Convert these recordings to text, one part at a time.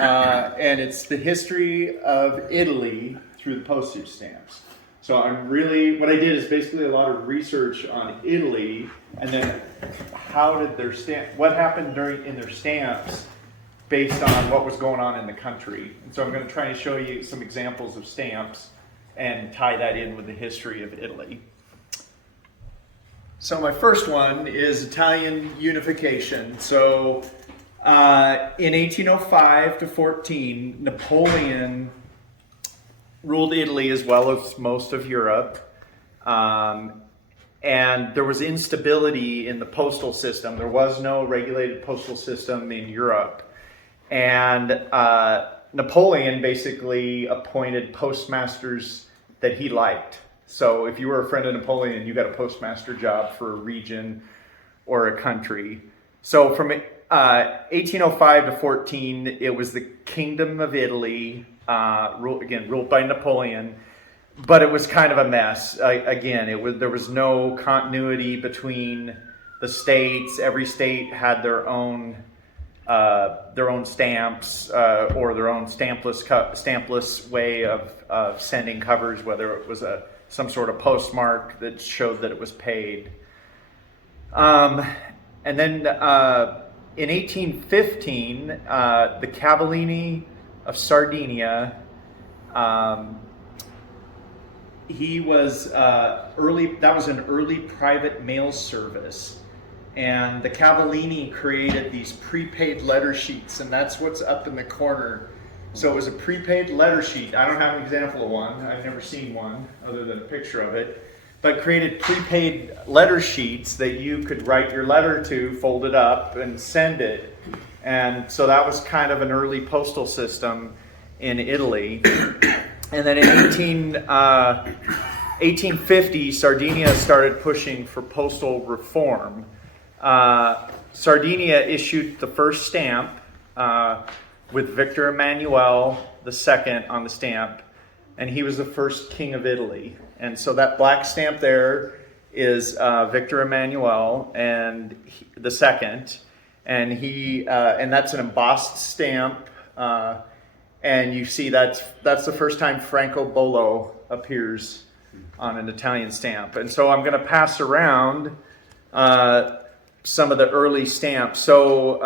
and it's the history of Italy through the postage stamps. So what I did is basically a lot of research on Italy, and then what happened in their stamps based on what was going on in the country. And so I'm going to try and show you some examples of stamps and tie that in with the history of Italy. So my first one is Italian unification. So in 1805 to 14, Napoleon ruled Italy as well as most of Europe. And there was instability in the postal system. There was no regulated postal system in Europe. And Napoleon basically appointed postmasters that he liked. So if you were a friend of Napoleon, you got a postmaster job for a region or a country. So from 1805 to 14, it was the Kingdom of Italy, ruled by Napoleon, but it was kind of a mess. There was no continuity between the states. Every state had their own stamps or their own stampless way of sending covers, whether it was some sort of postmark that showed that it was paid. And then in 1815, the Cavallini of Sardinia, he was that was an early private mail service. And the Cavallini created these prepaid letter sheets, and that's what's up in the corner. So it was a prepaid letter sheet. I don't have an example of one. I've never seen one other than a picture of it. But created prepaid letter sheets that you could write your letter to, fold it up, and send it. And so that was kind of an early postal system in Italy. And then in 1850, Sardinia started pushing for postal reform. Sardinia issued the first stamp with Victor Emmanuel II on the stamp, and he was the first king of Italy. And so that black stamp there is Victor Emmanuel and the second, and and that's an embossed stamp. And you see that's the first time Francobollo appears on an Italian stamp. And so I'm going to pass around some of the early stamps. So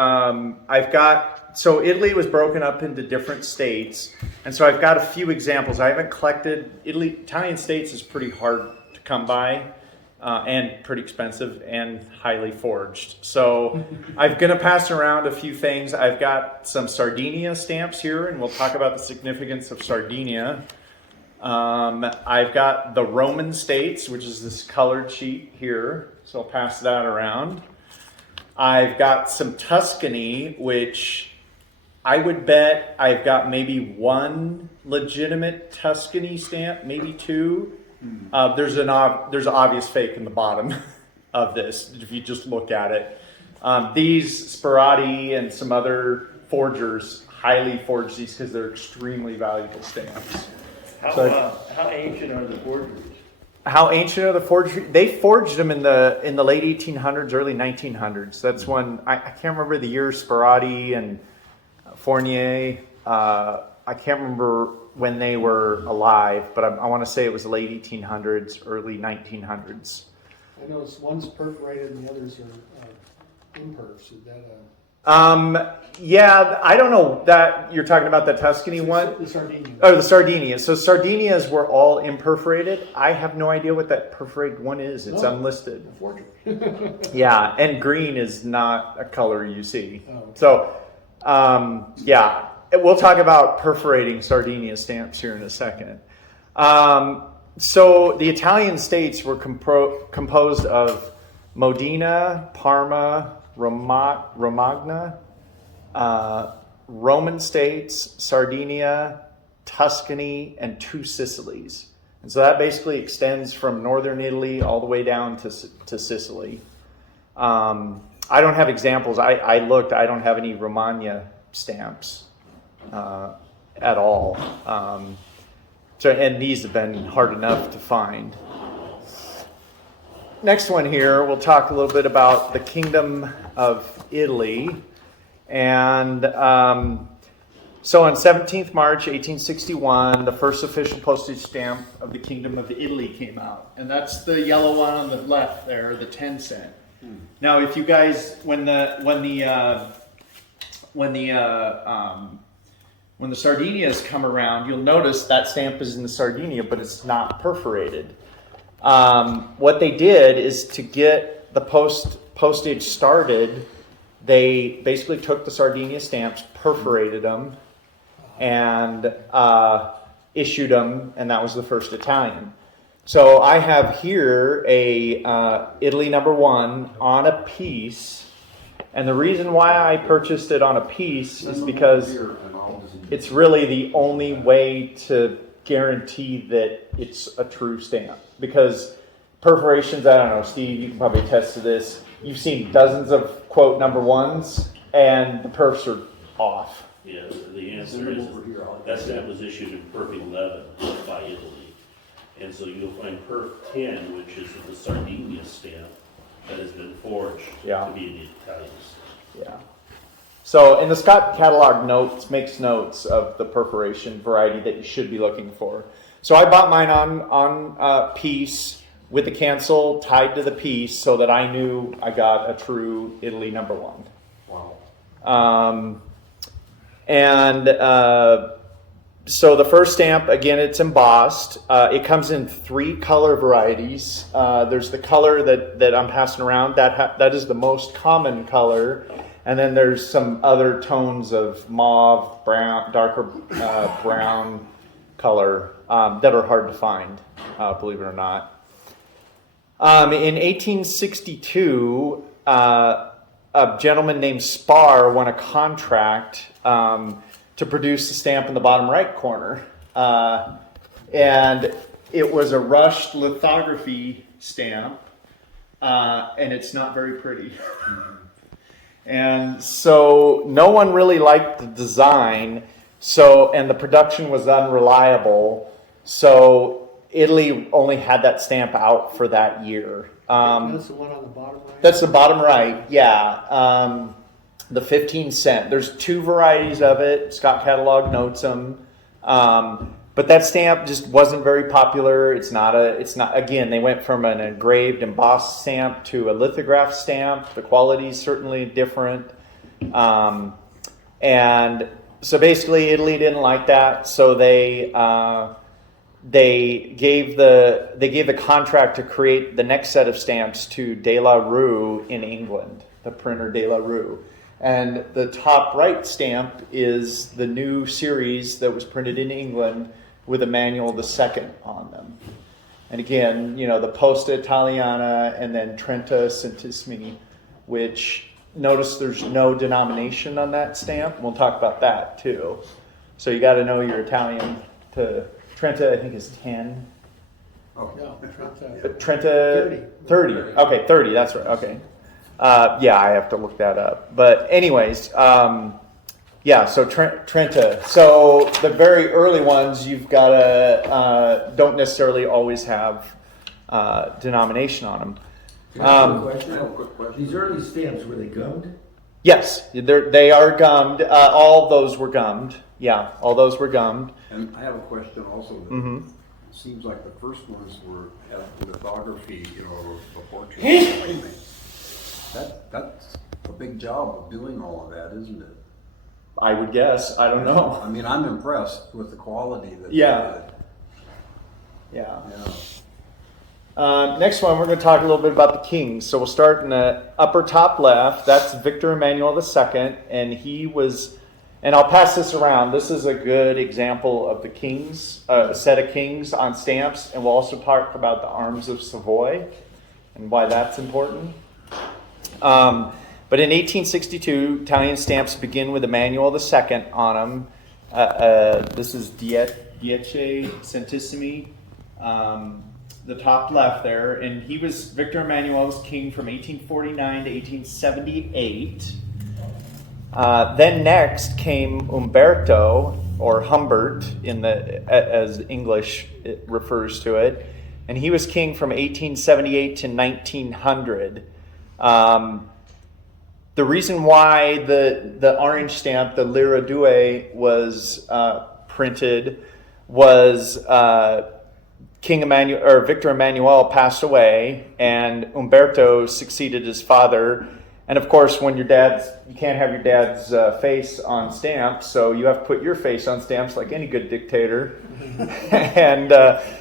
so Italy was broken up into different states, and so I've got a few examples. I haven't collected Italian states is pretty hard to come by, and pretty expensive and highly forged. So I'm going to pass around a few things. I've got some Sardinia stamps here, and we'll talk about the significance of Sardinia. I've got the Roman states, which is this colored sheet here, so I'll pass that around. I've got some Tuscany, which I would bet I've got maybe one legitimate Tuscany stamp, maybe two. There's an obvious fake in the bottom of this if you just look at it. These Sperati and some other forgers highly forged these because they're extremely valuable stamps. How ancient are the forgeries? How ancient are the forgeries? They forged them in the late 1800s, early 1900s. That's when I can't remember the year. Sperati and Fournier. I can't remember when they were alive, but I want to say it was late 1800s, early 1900s. I know one's perforated and the others are imperfs. Is that yeah, I don't know that you're talking about the Tuscany one. The Sardinia. Oh, the Sardinia. So Sardinias were all imperforated. I have no idea what that perforated one is. It's unlisted. A forgery. Yeah, and green is not a color you see. Oh, okay. So, yeah, we'll talk about perforating Sardinia stamps here in a second. So the Italian states were composed of Modena, Parma, Romagna, Roman states, Sardinia, Tuscany, and two Sicilies. And so that basically extends from northern Italy all the way down to Sicily. I don't have examples. I looked. I don't have any Romagna stamps at all. And these have been hard enough to find. Next one here, we'll talk a little bit about the Kingdom of Italy. And So on 17th March 1861, the first official postage stamp of the Kingdom of Italy came out. And that's the yellow one on the left there, the 10 cent. Now, if you guys, when the Sardinias come around, you'll notice that stamp is in the Sardinia, but it's not perforated. What they did is to get the postage started, they basically took the Sardinia stamps, perforated them, and issued them, and that was the first Italian. So I have here a Italy #1 on a piece, and the reason why I purchased it on a piece is because it's really the only way to guarantee that it's a true stamp. Because perforations, I don't know, Steve, you can probably attest to this. You've seen dozens of quote #1s, and the perfs are off. Yeah, the answer is that stamp was issued in perf 11 by Italy. And so you'll find perf 10, which is the Sardinia stamp that has been forged Yeah. to be in the Italians. Yeah. So, and the Scott catalog makes notes of the perforation variety that you should be looking for. So I bought mine on piece with the cancel tied to the piece so that I knew I got a true Italy #1. Wow. So the first stamp, again, it's embossed. It comes in 3 color varieties. There's the color that I'm passing around. That is the most common color. And then there's some other tones of mauve, brown, darker brown color that are hard to find, believe it or not. In 1862, a gentleman named Spar won a contract to produce the stamp in the bottom right corner. And it was a rushed lithography stamp, and it's not very pretty. And so no one really liked the design, and the production was unreliable, so Italy only had that stamp out for that year. That's the one on the bottom right? That's the bottom right, yeah. The 15 cent. There's 2 varieties of it. Scott Catalog notes them. But that stamp just wasn't very popular. It's not, again, they went from an engraved embossed stamp to a lithograph stamp. The quality is certainly different. And so basically Italy didn't like that. So they gave the contract to create the next set of stamps to De La Rue in England, the printer De La Rue. And the top right stamp is the new series that was printed in England with Emmanuel II on them. And again, the Posta Italiana and then Trenta Centesimi, which notice there's no denomination on that stamp. We'll talk about that too. So you got to know your Italian to Trenta, I think is 10. Oh, no, Trenta. But Trenta 30. Okay, 30, that's right. Okay. Yeah, I have to look that up. But anyways, yeah, so Trenta. So the very early ones, you've got to, don't necessarily always have denomination on them. I have a quick question. These early stamps, were they gummed? Yes, they are gummed. All those were gummed. Yeah, all those were gummed. And I have a question also. Mm-hmm. It seems like the first ones had lithography, the portraits and everything. That's a big job of doing all of that, isn't it? I would guess. I don't know. I mean, I'm impressed with the quality that Yeah. they did. Yeah. Next one, we're going to talk a little bit about the kings. So we'll start in the upper top left. That's Victor Emmanuel II, and he was, and I'll pass this around. This is a good example of the kings, a set of kings on stamps, and we'll also talk about the arms of Savoy and why that's important. But in 1862, Italian stamps begin with Emmanuel II on them. This is Dieci Centesimi, the top left there. And Victor Emmanuel was king from 1849 to 1878. Then next came Umberto, or Humbert, as English it refers to it. And he was king from 1878 to 1900. the reason why the orange stamp, the Lira Due, was printed was King Emmanuel or Victor Emmanuel passed away, and Umberto succeeded his father. And of course, when you can't have your dad's face on stamps, so you have to put your face on stamps like any good dictator. And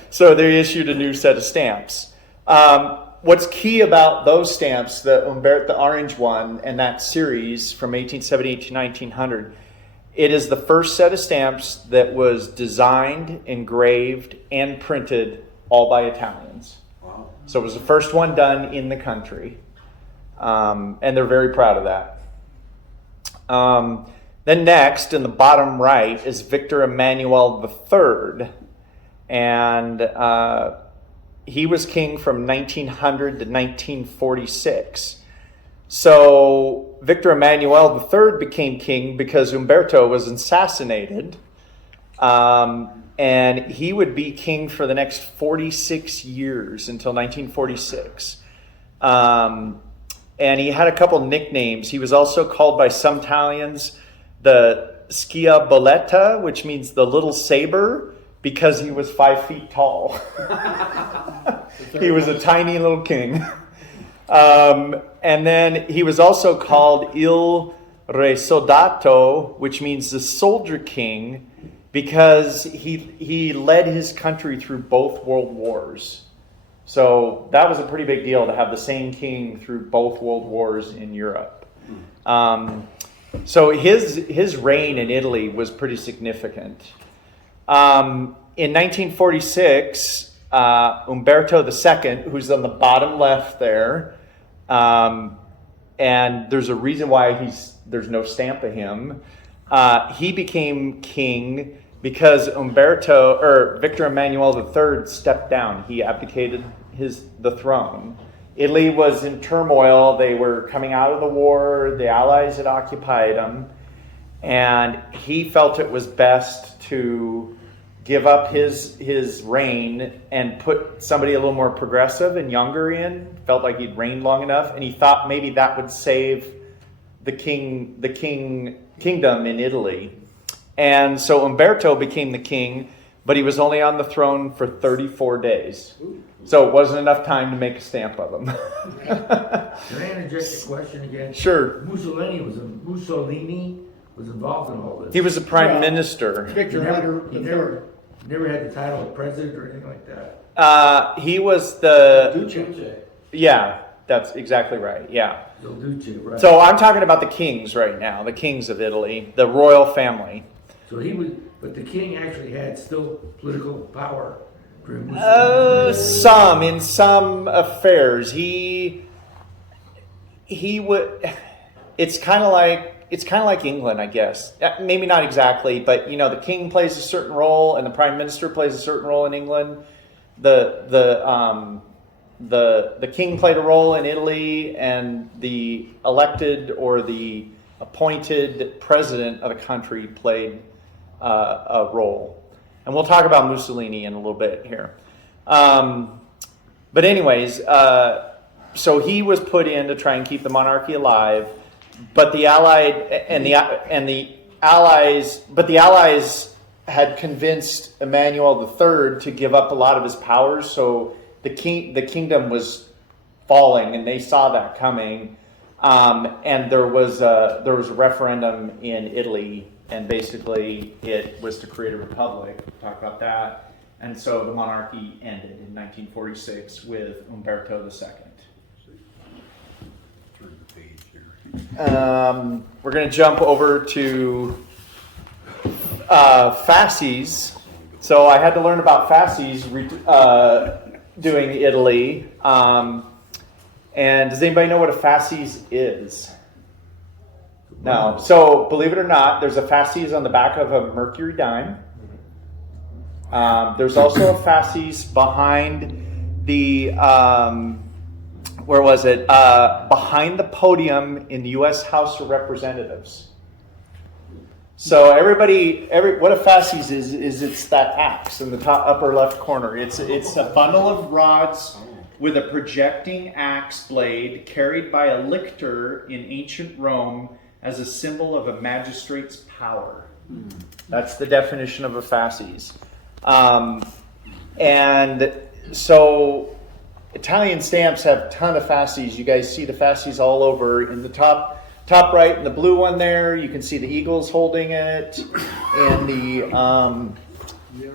so they issued a new set of stamps. What's key about those stamps, the orange one, and that series from 1878 to 1900, it is the first set of stamps that was designed, engraved, and printed all by Italians. Wow. So it was the first one done in the country. And they're very proud of that. Then next, in the bottom right, is Victor Emmanuel III. And he was king from 1900 to 1946. So Victor Emmanuel III became king because Umberto was assassinated. And he would be king for the next 46 years until 1946. And he had a couple nicknames. He was also called by some Italians the Schiaboletta, which means the little saber, because he was 5 feet tall. He was a tiny little king. And then he was also called Il Re Soldato, which means the soldier king, because he led his country through both world wars. So that was a pretty big deal to have the same king through both world wars in Europe. So his reign in Italy was pretty significant. In 1946, Umberto II, who's on the bottom left there, and there's a reason why there's no stamp of him, he became king because Victor Emmanuel III stepped down. He abdicated the throne. Italy was in turmoil. They were coming out of the war. The Allies had occupied them. And he felt it was best to give up his reign and put somebody a little more progressive and younger in. Felt like he'd reigned long enough. And he thought maybe that would save the kingdom in Italy. And so Umberto became the king, but he was only on the throne for 34 days. So it wasn't enough time to make a stamp of him. Can I interject a question again? Sure. Mussolini was involved in all this. He was a prime Well, minister. Victor He Leonard never had the title of president or anything like that. He was the... Duce. Yeah, that's exactly right. Yeah. Il Duce, right? So I'm talking about the kings right now, the kings of Italy, the royal family. So but the king actually had still political power during Mussolini. In some affairs, he would. It's kind of like England, I guess. Maybe not exactly, but the king plays a certain role, and the prime minister plays a certain role in England. The king played a role in Italy, and the elected or the appointed president of the country played a role. And we'll talk about Mussolini in a little bit here. But anyways, so he was put in to try and keep the monarchy alive, but the Allies had convinced Emmanuel III to give up a lot of his powers, so the kingdom was falling, and they saw that coming. And there was a referendum in Italy, and basically it was to create a republic. We'll talk about that. And so the monarchy ended in 1946 with Umberto II. Turn the page here. We're going to jump over to fasces. So I had to learn about fasces doing Italy. And does anybody know what a fasces is? No. So believe it or not, there's a fasces on the back of a Mercury dime. There's also a fasces behind the where was it? Behind the podium in the U.S. House of Representatives. So what a fasces is it's that axe in the top upper left corner. It's a bundle of rods with a projecting axe blade carried by a lictor in ancient Rome as a symbol of a magistrate's power. That's the definition of a fasces. And so Italian stamps have a ton of fasces. You guys see the fasces all over. In the top right, in the blue one there, you can see the eagles holding it. And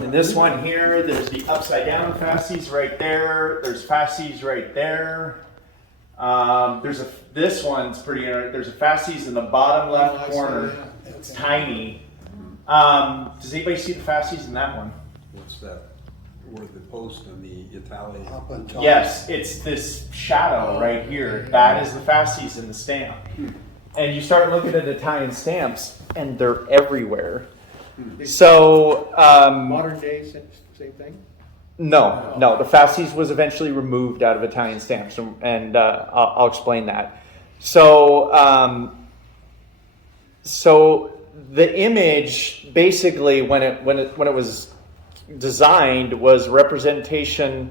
in this one here, there's the upside down fasces right there. There's fasces right there. This one's pretty interesting. There's a fasces in the bottom left corner. It's tiny. Does anybody see the fasces in that one? What's that? Where the post and the Italian. Up on top. Yes, it's this shadow right here. That is the fasces in the stamp. And you start looking at Italian stamps, and they're everywhere. So, Modern day, same thing? no, the fasces was eventually removed out of Italian stamps, and I'll explain that. So, the image basically, when it was designed, was representation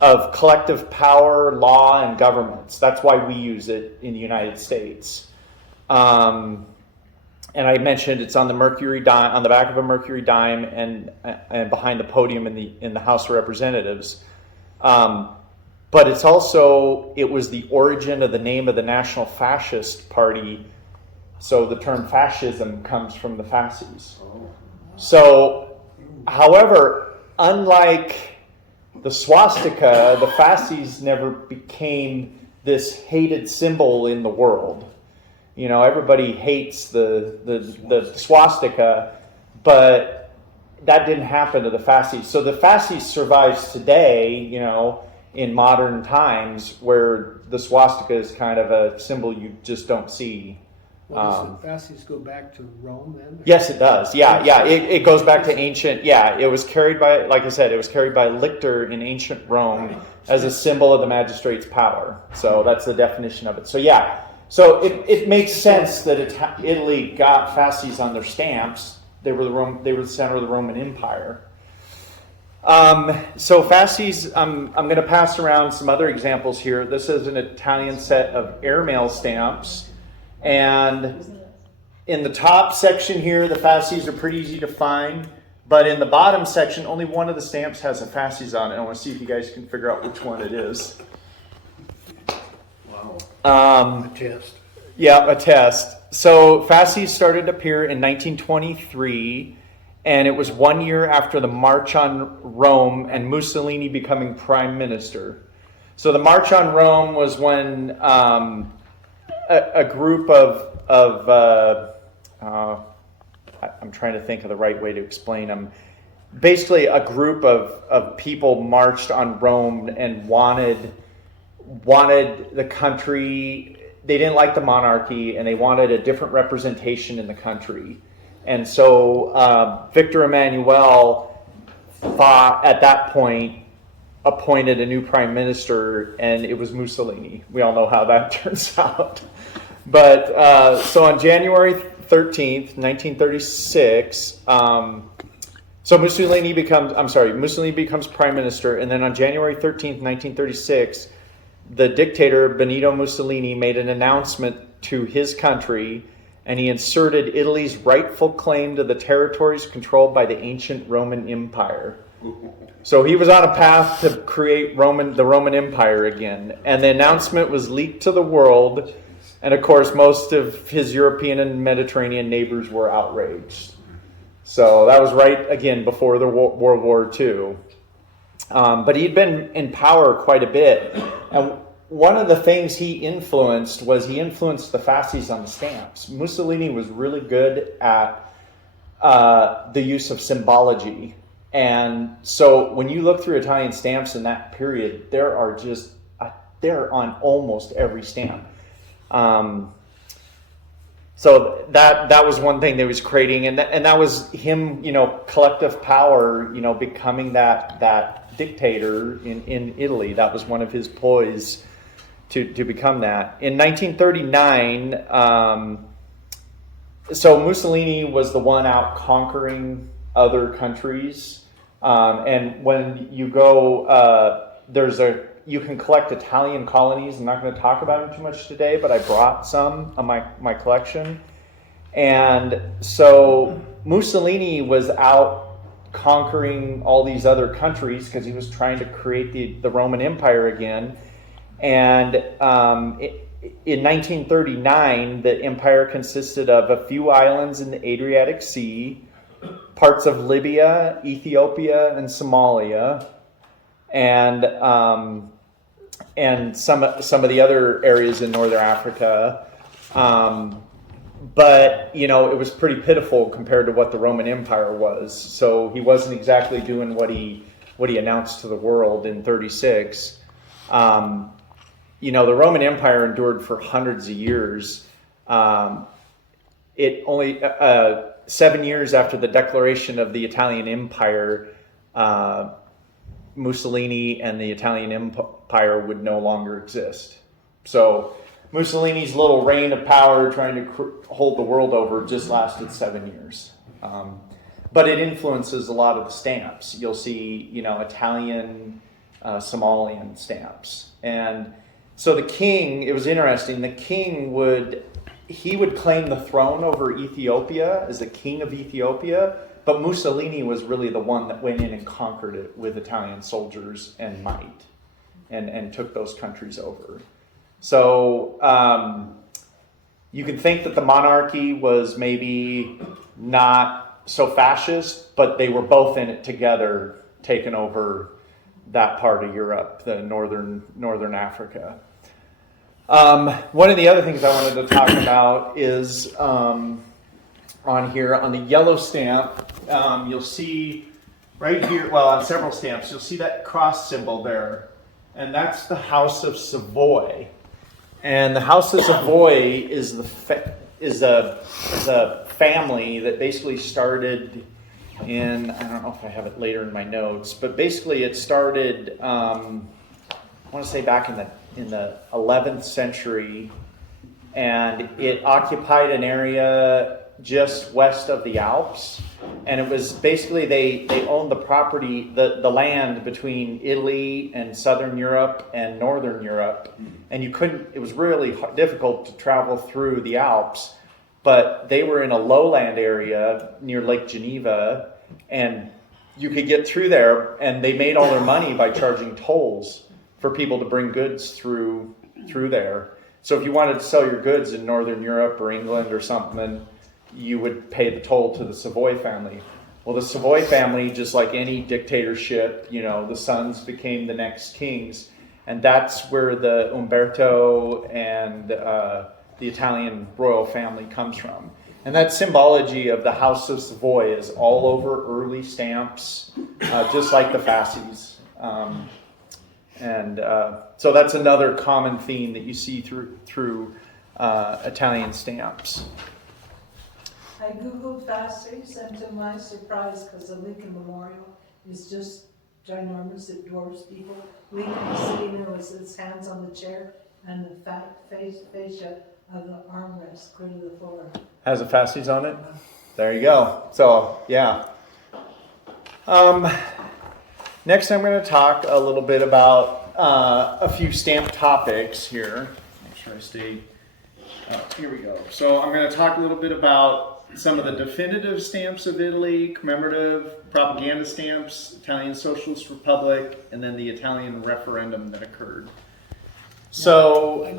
of collective power, law, and governments. That's why we use it in the United States. And I mentioned it's on the mercury dime, on the back of a mercury dime, and behind the podium in the House of Representatives. But it was the origin of the name of the National Fascist Party. So the term fascism comes from the fasces. So, however, unlike the swastika, the fasces never became this hated symbol in the world. You know, everybody hates the swastika, but that didn't happen to the fasces. So the fasces survives today, you know, in modern times, where the swastika is kind of a symbol you just don't see. Well, does the fasces go back to Rome then? Yes, it does. Yeah. It goes back to ancient. Yeah, it was carried by, like I said, it was carried by a lictor in ancient Rome as a symbol of the magistrate's power. So that's the definition of it. So yeah. So it makes sense that Italy got fasces on their stamps. They were the center of the Roman Empire. So fasces, I'm going to pass around some other examples here. This is an Italian set of airmail stamps. And in the top section here, the fasces are pretty easy to find. But in the bottom section, only one of the stamps has a fasces on it. I want to see if you guys can figure out which one it is. Wow. A test. Yeah, a test. So fasces started to appear in 1923, and it was 1 year after the March on Rome and Mussolini becoming prime minister. So the March on Rome was when a group I'm trying to think of the right way to explain them. Basically, a group of people marched on Rome and wanted the country. They didn't like the monarchy, and they wanted a different representation in the country. And so Victor Emmanuel at that point appointed a new prime minister, and it was Mussolini. We all know how that turns out. But so on January 13th, 1936, Mussolini becomes prime minister, and then on January 13th, 1936, the dictator Benito Mussolini made an announcement to his country, and he inserted Italy's rightful claim to the territories controlled by the ancient Roman Empire. So he was on a path to create the Roman Empire again, and the announcement was leaked to the world, and of course most of his European and Mediterranean neighbors were outraged. So that was right, again, before the World War II. But he'd been in power quite a bit. And one of the things he influenced the fasces on the stamps. Mussolini was really good at the use of symbology. And so when you look through Italian stamps in that period, they're on almost every stamp. So that was one thing that he was creating, and that was him, collective power, becoming that dictator in Italy. That was one of his ploys to become that. In 1939, so Mussolini was the one out conquering other countries, and when you go, there's a you can collect Italian colonies. I'm not going to talk about them too much today, but I brought some of my collection. And so Mussolini was out conquering all these other countries because he was trying to create the Roman Empire again. And in 1939, the empire consisted of a few islands in the Adriatic Sea, parts of Libya, Ethiopia, and Somalia, and some of the other areas in northern Africa. But, you know, it was pretty pitiful compared to what the Roman Empire was. So he wasn't exactly doing what he announced to the world in 36. You know, the Roman Empire endured for hundreds of years. It only 7 years after the declaration of the Italian Empire, Mussolini and the Italian Empire would no longer exist. So Mussolini's little reign of power trying to hold the world over just lasted 7 years. But it influences a lot of the stamps. You'll see, you know, Italian, Somalian stamps. And so the king, it was interesting, the king would claim the throne over Ethiopia as the king of Ethiopia, but Mussolini was really the one that went in and conquered it with Italian soldiers and might and took those countries over. So you can think that the monarchy was maybe not so fascist, but they were both in it together, taking over that part of Europe, the northern Africa. One of the other things I wanted to talk about is on here, on the yellow stamp, you'll see right here, well, on several stamps, you'll see that cross symbol there. And that's the House of Savoy. And the House of Savoy is a family that basically started in, I don't know if I have it later in my notes, but basically it started, I want to say back in the 11th century, and it occupied an area just west of the Alps. And it was basically, they owned the property, the land between Italy and Southern Europe and Northern Europe. And it was really difficult to travel through the Alps, but they were in a lowland area near Lake Geneva, and you could get through there, and they made all their money by charging tolls for people to bring goods through there. So if you wanted to sell your goods in Northern Europe or England or something, you would pay the toll to the Savoy family. Well, the Savoy family, just like any dictatorship, you know, the sons became the next kings. And that's where the Umberto and the Italian royal family comes from. And that symbology of the House of Savoy is all over early stamps, just like the fasces. So that's another common theme that you see through Italian stamps. I googled fasces, and to my surprise, because the Lincoln Memorial is just ginormous, it dwarfs people. Lincoln was sitting there with his hands on the chair, and the fascia of the armrest clear to the floor. Has a fasces on it? There you go. So, yeah. Next, I'm going to talk a little bit about a few stamp topics here. Make sure I stay. Here we go. So, I'm going to talk a little bit about some of the definitive stamps of Italy, commemorative propaganda stamps, Italian Socialist Republic, and then the Italian referendum that occurred. So,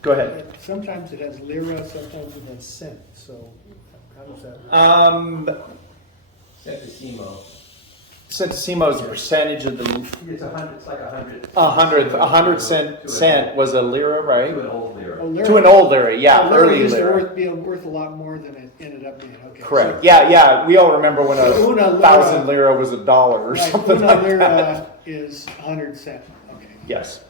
go ahead. Sometimes it has lira, sometimes it has cent, so how does that work? Centesimo. Centesimo is a percentage of the. It's 100. It's like 100. A hundred cent was a lira, right? To an old lira. Oh, lira. To an old lira, yeah, Lira early used to lira. be worth a lot more than it ended up being. Okay. Correct. So, Yeah. We all remember when Una a lira- 1,000 lira was $1 or right, something una like lira that. is 100 cent. Okay. Yes.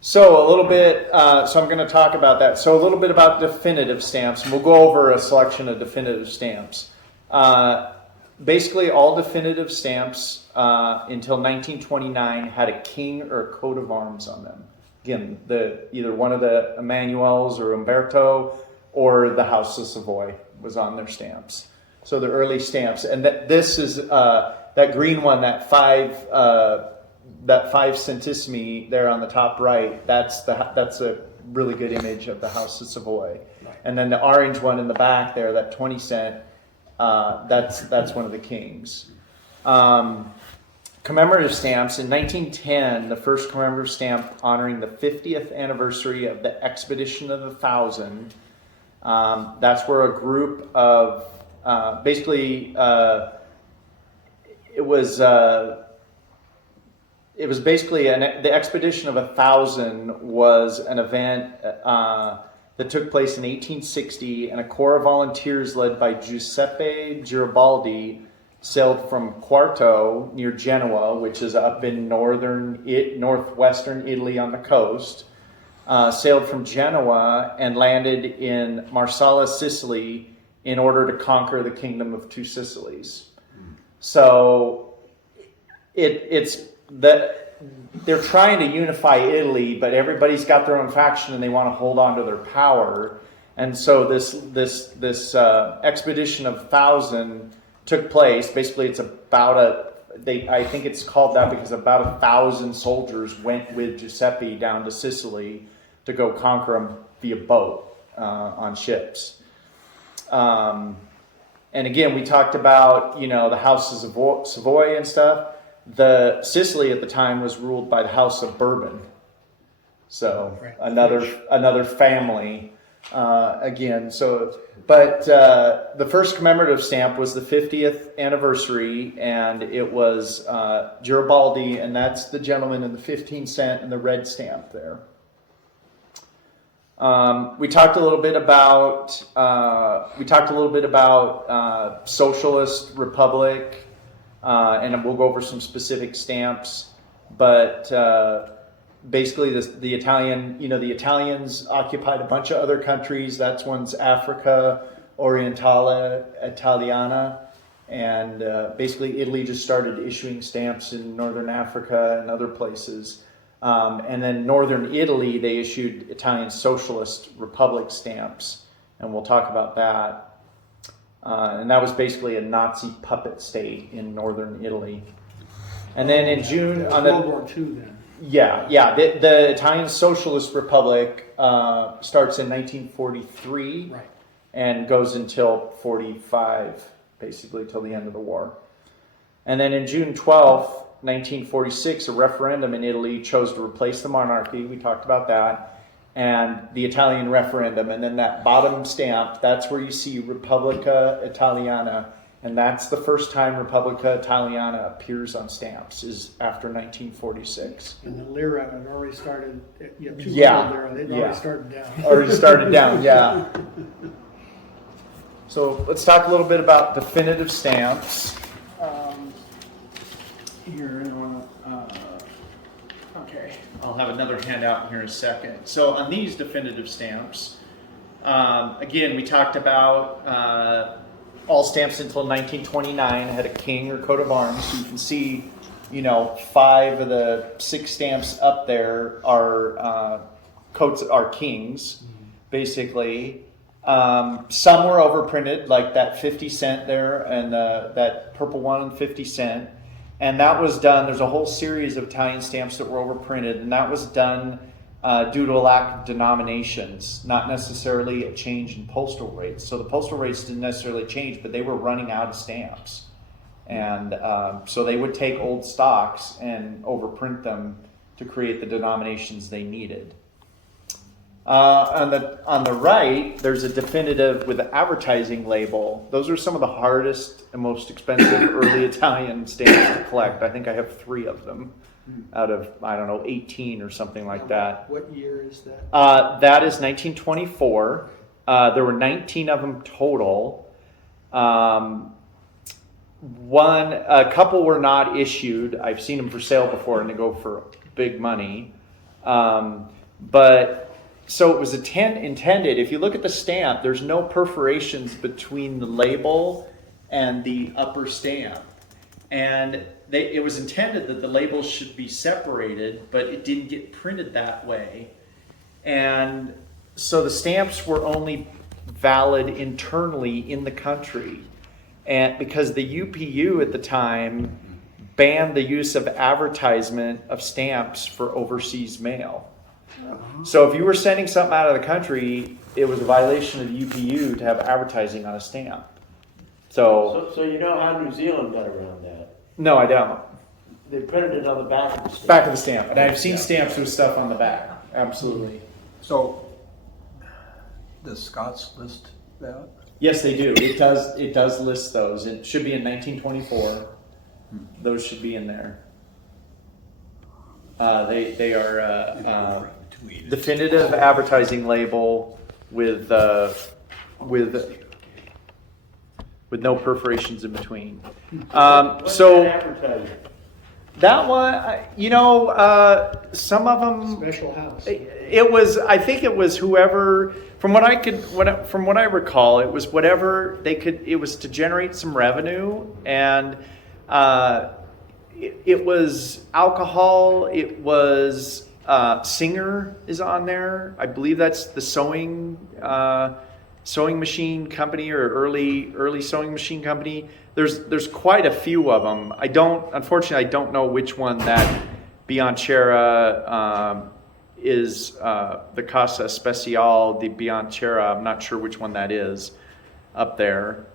So a little bit. So I'm going to talk about that. So a little bit about definitive stamps, and we'll go over a selection of definitive stamps. Basically, all definitive stamps until 1929 had a king or a coat of arms on them. Again, either one of the Emmanuels or Umberto or the House of Savoy was on their stamps. So the early stamps, and this is that green one, that 5 centesimi there on the top right, that's a really good image of the House of Savoy. And then the orange one in the back there, that 20 cent, that's one of the kings. Commemorative stamps. In 1910, the first commemorative stamp honoring the 50th anniversary of the Expedition of the Thousand. That's where a group of it was basically the Expedition of 1,000 was an event that took place in 1860, and a corps of volunteers led by Giuseppe Garibaldi sailed from Quarto near Genoa, which is up in northwestern Italy on the coast. Sailed from Genoa and landed in Marsala, Sicily, in order to conquer the Kingdom of Two Sicilies. So they're trying to unify Italy, but everybody's got their own faction and they want to hold on to their power. And so this expedition of 1,000 took place. Basically, it's about I think it's called that because about 1,000 soldiers went with Giuseppe down to Sicily to go conquer them via boat on ships. And again, we talked about, the houses of Savoy and stuff. The Sicily at the time was ruled by the House of Bourbon. So Right. another family again. But the first commemorative stamp was the 50th anniversary, and it was Garibaldi, and that's the gentleman in the 15 cent and the red stamp there. We talked a little bit about socialist republic, and we'll go over some specific stamps. But basically, the Italians occupied a bunch of other countries. That's one's Africa Orientale Italiana, and basically Italy just started issuing stamps in northern Africa and other places. And then northern Italy, they issued Italian Socialist Republic stamps, and we'll talk about that. And that was basically a Nazi puppet state in northern Italy. And then in June on the World War II then. Yeah. The Italian Socialist Republic starts in 1943 Right. and goes until 45, basically till the end of the war. And then in June 12th, 1946, a referendum in Italy chose to replace the monarchy. We talked about that. And the Italian referendum. And then that bottom stamp, that's where you see Repubblica Italiana. And that's the first time Repubblica Italiana appears on stamps, is after 1946. And the lira had already started, you have 200 Yeah, lira, they'd yeah. already started down. Already started down, yeah. So let's talk a little bit about definitive stamps. Here, I want to, okay, I'll have another handout here in a second. So on these definitive stamps, again, we talked about all stamps until 1929 had a king or coat of arms. So you can see, 5 of the 6 stamps up there are coats, are kings, basically. Some were overprinted, like that 50 cent there and that purple one and 50 cent. And that was done, there's a whole series of Italian stamps that were overprinted, and that was done due to a lack of denominations, not necessarily a change in postal rates. So the postal rates didn't necessarily change, but they were running out of stamps. And so they would take old stocks and overprint them to create the denominations they needed. On the right, there's a definitive with an advertising label. Those are some of the hardest and most expensive early Italian stamps to collect. I think I have 3 of them out of, 18 or something like that. What year is that? That is 1924. There were 19 of them total. A couple were not issued. I've seen them for sale before, and they go for big money. So it was intended, if you look at the stamp, there's no perforations between the label and the upper stamp. And it was intended that the labels should be separated, but it didn't get printed that way. And so the stamps were only valid internally in the country. and because the UPU at the time banned the use of advertisement of stamps for overseas mail. So if you were sending something out of the country, it was a violation of the UPU to have advertising on a stamp. So So you know how New Zealand got around that? no, I don't. They printed it on the back of the stamp. Back of the stamp, and I've seen stamps with stuff on the back. Absolutely. So, does Scott's list that? Yes, they do. It does. It does list those. It should be in 1924. Those should be in there. They are definitive advertising label with no perforations in between. What's So that advertising? that one, some of them. Special house. It was. I think it was whoever. From what I recall, it was whatever they could. It was to generate some revenue, and it was alcohol. It was Singer is on there. I believe that's the sewing machine company or early sewing machine company. There's quite a few of them. Unfortunately, I don't know which one that Bianchera is the Casa Especial de Bianchera. I'm not sure which one that is up there.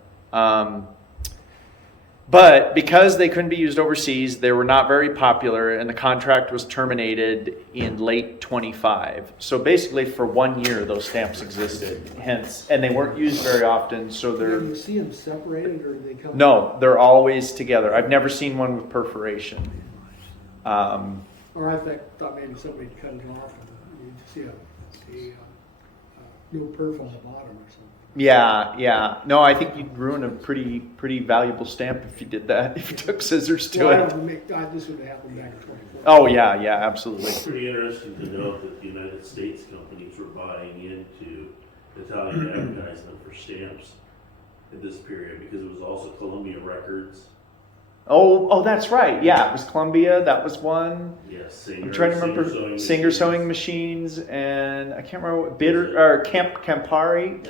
But because they couldn't be used overseas, they were not very popular, and the contract was terminated in late 25. So basically, for 1 year, those stamps existed. Hence, and they weren't used very often. So Do they're you see them separated or do they come? no, they're always together. I've never seen one with perforation. Or I thought maybe somebody cut it off and you see a no perf on the bottom or something. Yeah. No, I think you'd ruin a pretty valuable stamp if you did that. If you took scissors to Well, I it. don't think this would have happened back in 24. Oh yeah, absolutely. It's pretty interesting to note that the United States companies were buying into Italian advertisement for stamps in this period because it was also Columbia Records. Oh, that's right. Yeah, it was Columbia. That was one. Yes, Singer. I'm trying to remember Singer sewing machines, and I can't remember what Campari.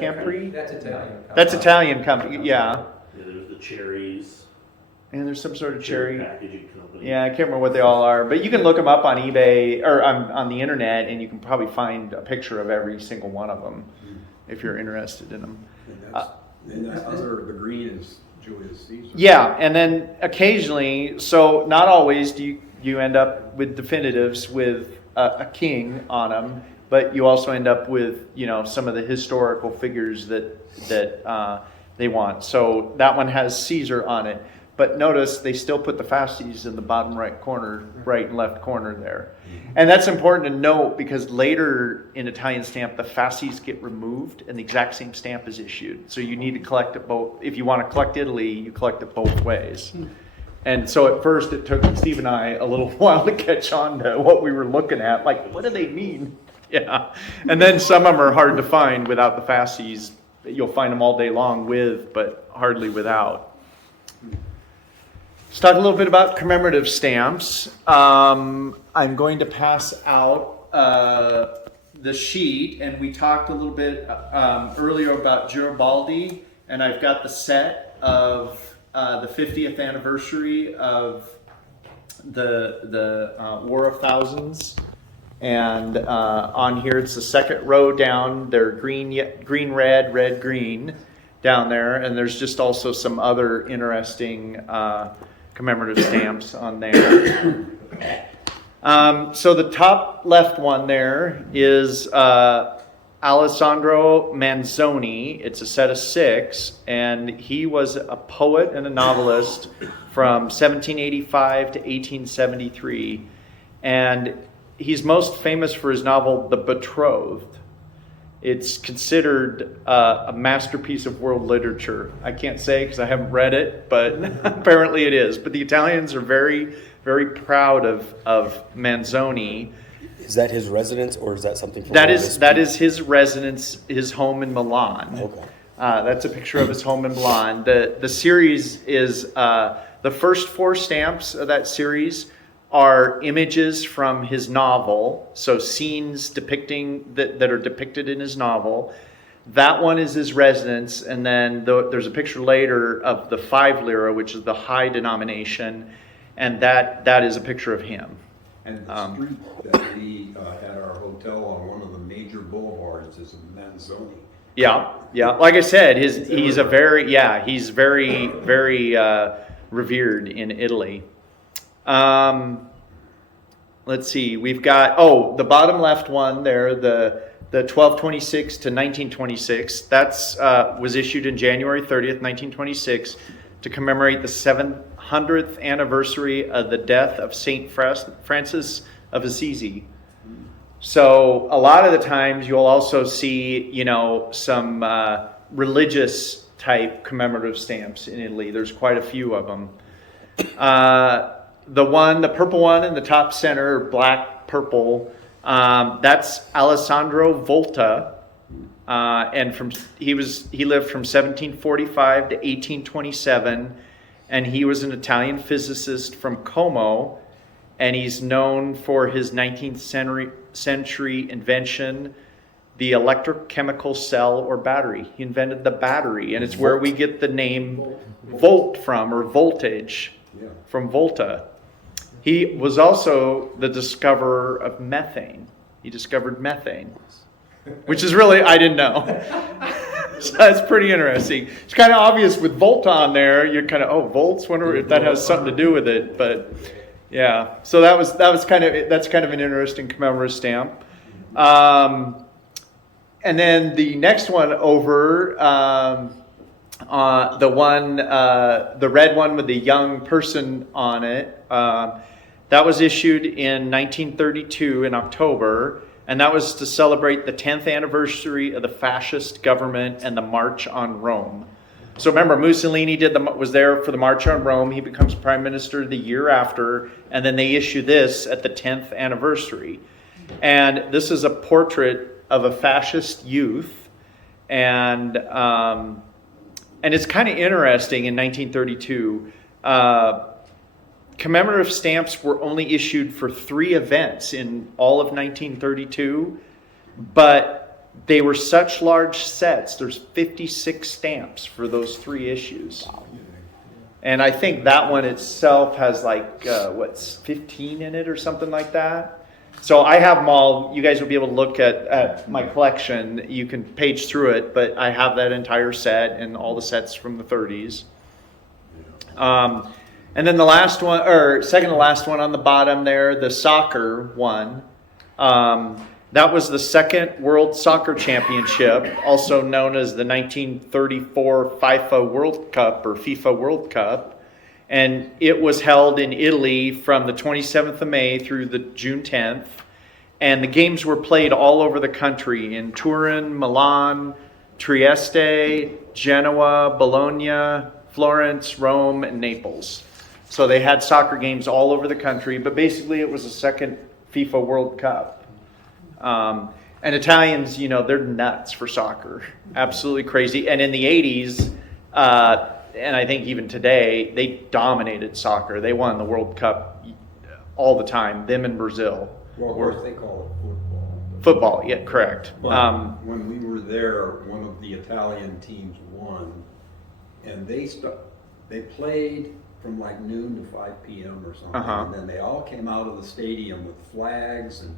That's Italian. That's Italian company. Yeah, Yeah, there's the Cherries. and there's some sort of cherry. Packaging company. Yeah, I can't remember what they all are, but you can look them up on eBay or on the internet, and you can probably find a picture of every single one of them if you're interested in them. And that other, the green is Julius Caesar. Yeah, and then occasionally, so not always do you end up with definitives with a king on them, but you also end up with some of the historical figures that they want. So that one has Caesar on it, but notice they still put the fasces in the bottom right and left corner there. And that's important to note because later in Italian stamp, the fasces get removed and the exact same stamp is issued. So you need to collect it both. If you want to collect Italy, you collect it both ways. And so at first it took Steve and I a little while to catch on to what we were looking at. Like, what do they mean? Yeah. And then some of them are hard to find without the fasces. You'll find them all day long with, but hardly without. Let's talk a little bit about commemorative stamps. I'm going to pass out the sheet, and we talked a little bit earlier about Garibaldi, and I've got the set of the 50th anniversary of the War of Thousands, and on here it's the second row down. They're green, red, red, green down there, and there's just also some other interesting commemorative stamps on there. So the top left one there is Alessandro Manzoni. It's a set of 6, and he was a poet and a novelist from 1785 to 1873. And he's most famous for his novel, The Betrothed. It's considered a masterpiece of world literature. I can't say because I haven't read it, but apparently it is. But the Italians are very, very proud of Manzoni. Is that his residence, or is that something from That is his residence, his home in Milan. Okay. That's a picture of his home in Milan. The series is the first 4 stamps of that series are images from his novel, so scenes depicting that are depicted in his novel. That one is his residence, and then there's a picture later of the 5 lira, which is the high denomination, and that is a picture of him. And the street that we had our hotel on, one of the major boulevards, is Manzoni. Yeah. Like I said, he's very, very revered in Italy. Let's see. We've got the bottom left one there, the 1226 to 1926. That's was issued in January 30th, 1926, to commemorate the 700th anniversary of the death of Saint Francis of Assisi. So a lot of the times you'll also see, some religious type commemorative stamps in Italy. There's quite a few of them. The purple one in the top center, black purple, that's Alessandro Volta, and he lived from 1745 to 1827, and he was an Italian physicist from Como, and he's known for his 19th century invention, the electrochemical cell or battery. He invented the battery, and it's where we get the name volt from, or voltage, from Volta. He was also the discoverer of methane. He discovered methane, which is really, I didn't know. So that's pretty interesting. It's kind of obvious with Volta on there. You're kind of, volts, wonder if that has something to do with it. But yeah, so that's kind of an interesting commemorative stamp. And then the next one over, the red one with the young person on it, that was issued in 1932 in October, and that was to celebrate the 10th anniversary of the fascist government and the March on Rome. So remember, Mussolini was there for the March on Rome. He becomes prime minister the year after, and then they issue this at the 10th anniversary. And this is a portrait of a fascist youth, and it's kind of interesting. In 1932, commemorative stamps were only issued for 3 events in all of 1932, but they were such large sets. There's 56 stamps for those 3 issues. And I think that one itself has 15 in it or something like that. So I have them all. You guys will be able to look at my collection. You can page through it, but I have that entire set and all the sets from the 30s. And then the last one, or second to last one on the bottom there, the soccer one. That was the second World Soccer Championship, also known as the 1934 FIFA World Cup or FIFA World Cup. And it was held in Italy from the 27th of May through the June 10th. And the games were played all over the country in Turin, Milan, Trieste, Genoa, Bologna, Florence, Rome, and Naples. So they had soccer games all over the country, but basically it was a second FIFA World Cup. And Italians, they're nuts for soccer. Absolutely crazy. And in the 80s, and I think even today, they dominated soccer. They won the World Cup all the time, them in Brazil. Well, of course, they call it football. Football, yeah, correct. But when we were there, one of the Italian teams won, and they played from noon to 5 p.m. or something, and then they all came out of the stadium with flags and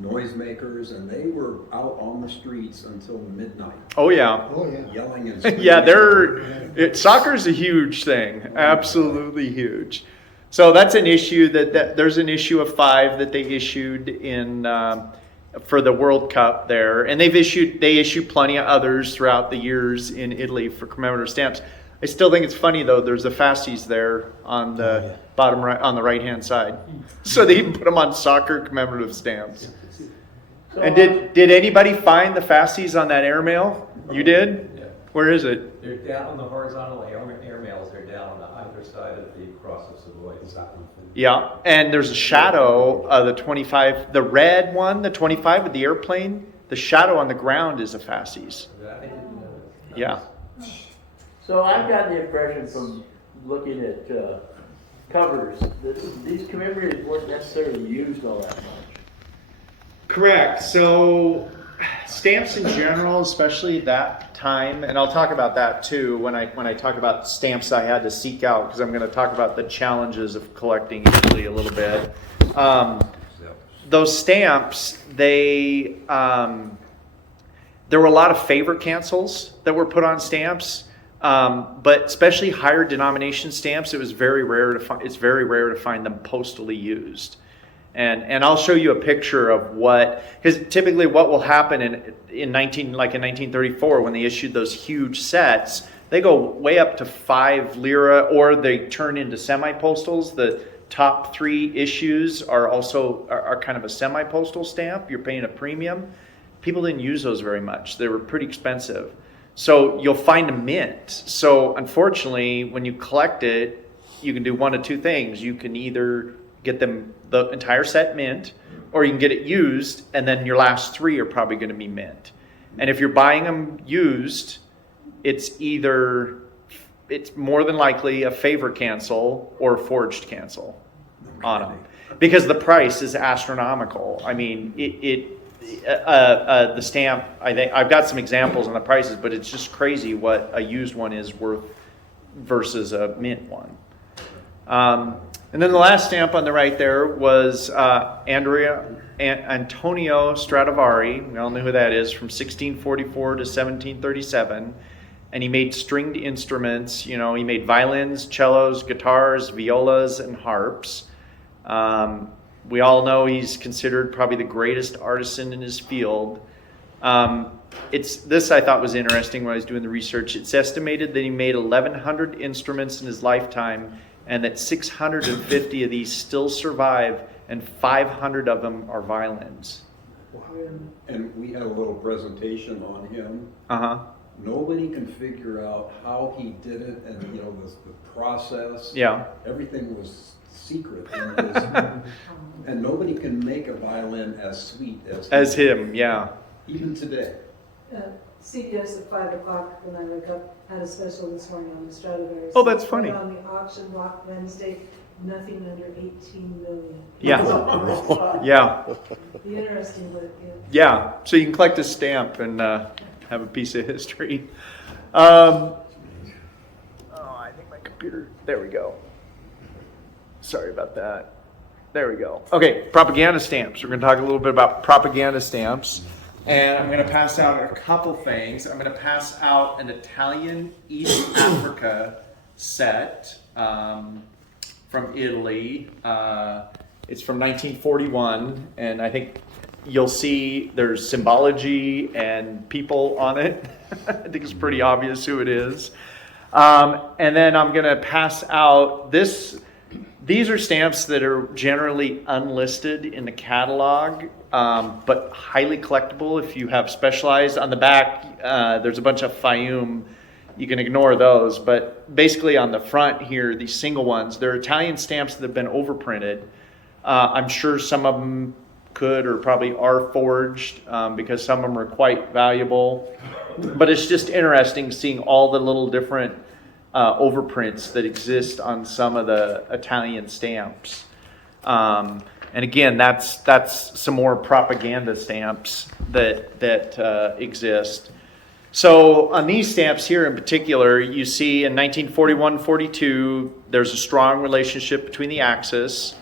noisemakers, and they were out on the streets until midnight. Oh yeah. Yelling and screaming. Yeah, soccer's a huge thing. Absolutely huge. So that's an issue that there's an issue of 5 that they issued in for the World Cup there, and they issue plenty of others throughout the years in Italy for commemorative stamps. I still think it's funny though. There's the fasces there on the bottom right, on the right hand side. So they even put them on soccer commemorative stamps. So, And did anybody find the fasces on that airmail? You did? Yeah. Where is it? They're down on the horizontal airmails, they're down on the either side of the cross of Savoy. Yeah, and there's a shadow of the 25, the red one, the 25 with the airplane. The shadow on the ground is a fasces. I didn't know that. Yeah. So I've got the impression from looking at covers that these commemoratives weren't necessarily used all that much. Correct. So Stamps in general, especially that time, and I'll talk about that too when I talk about stamps I had to seek out, because I'm going to talk about the challenges of collecting Italy a little bit. Those stamps, there were a lot of favor cancels that were put on stamps, but especially higher denomination stamps, it's very rare to find them postally used. And I'll show you a picture of because typically what will happen in 1934 when they issued those huge sets, they go way up to 5 lira, or they turn into semi-postals. The top 3 issues are kind of a semi-postal stamp. You're paying a premium. People didn't use those very much. They were pretty expensive. So you'll find a mint. So unfortunately, when you collect it, you can do one of two things. You can either get the entire set mint, or you can get it used, and then your last 3 are probably going to be mint. And if you're buying them used, it's more than likely a favor cancel or a forged cancel on them, because the price is astronomical. I mean, the stamp, I think I've got some examples on the prices, but it's just crazy what a used one is worth versus a mint one. And then the last stamp on the right there was Antonio Stradivari. We all know who that is, from 1644 to 1737. And he made stringed instruments. He made violins, cellos, guitars, violas, and harps. We all know he's considered probably the greatest artisan in his field. This I thought was interesting when I was doing the research. It's estimated that he made 1,100 instruments in his lifetime, and that 650 of these still survive, and 500 of them are violins. And we had a little presentation on him. Nobody can figure out how he did it, and the process. Yeah. Everything was secret. And nobody can make a violin as sweet as him. Yeah. Even today. CBS at 5 o'clock when I wake up had a special this morning on the Stradivarius. Oh, that's funny. On the auction block Wednesday, nothing under 18 million. Yeah. Yeah. The interesting, but yeah. So you can collect a stamp and have a piece of history. I think my computer. There we go. Sorry about that. There we go. Okay, propaganda stamps. We're going to talk a little bit about propaganda stamps. And I'm going to pass out a couple things. I'm going to pass out an Italian East Africa set from Italy. It's from 1941, and I think you'll see there's symbology and people on it. I think it's pretty obvious who it is. And then I'm going to pass out this. These are stamps that are generally unlisted in the catalog, but highly collectible if you have specialized. On the back, there's a bunch of Fayum. You can ignore those, but basically on the front here, these single ones, they're Italian stamps that have been overprinted. I'm sure some of them could or probably are forged because some of them are quite valuable. But it's just interesting seeing all the little different overprints that exist on some of the Italian stamps. And again, that's some more propaganda stamps that exist. So on these stamps here in particular, you see in 1941-42, there's a strong relationship between the Axis.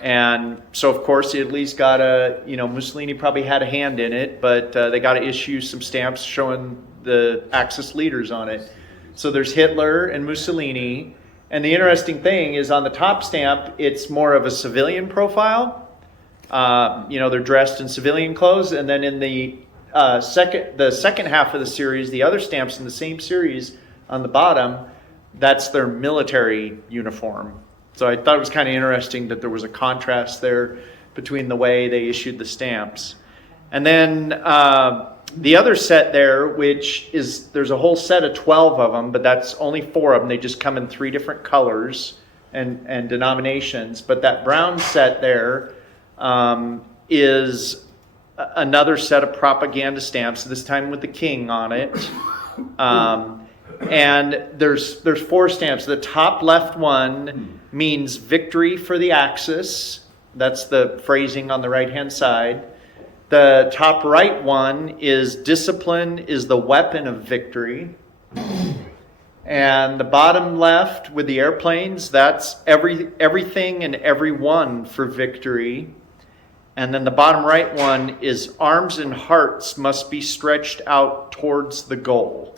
And so, of course, Italy's got Mussolini probably had a hand in it, but they got to issue some stamps showing the Axis leaders on it. So there's Hitler and Mussolini. And the interesting thing is on the top stamp, it's more of a civilian profile. They're dressed in civilian clothes. And then in the second half of the series, the other stamps in the same series on the bottom, that's their military uniform. So I thought it was kind of interesting that there was a contrast there between the way they issued the stamps. And then the other set there, which is, there's a whole set of 12 of them, but that's only 4 of them. They just come in 3 different colors and denominations. But that brown set there is another set of propaganda stamps, this time with the king on it. And there's 4 stamps. The top left one means victory for the Axis. That's the phrasing on the right-hand side. The top right one is discipline is the weapon of victory. And the bottom left with the airplanes, that's everything and everyone for victory. And then the bottom right one is arms and hearts must be stretched out towards the goal.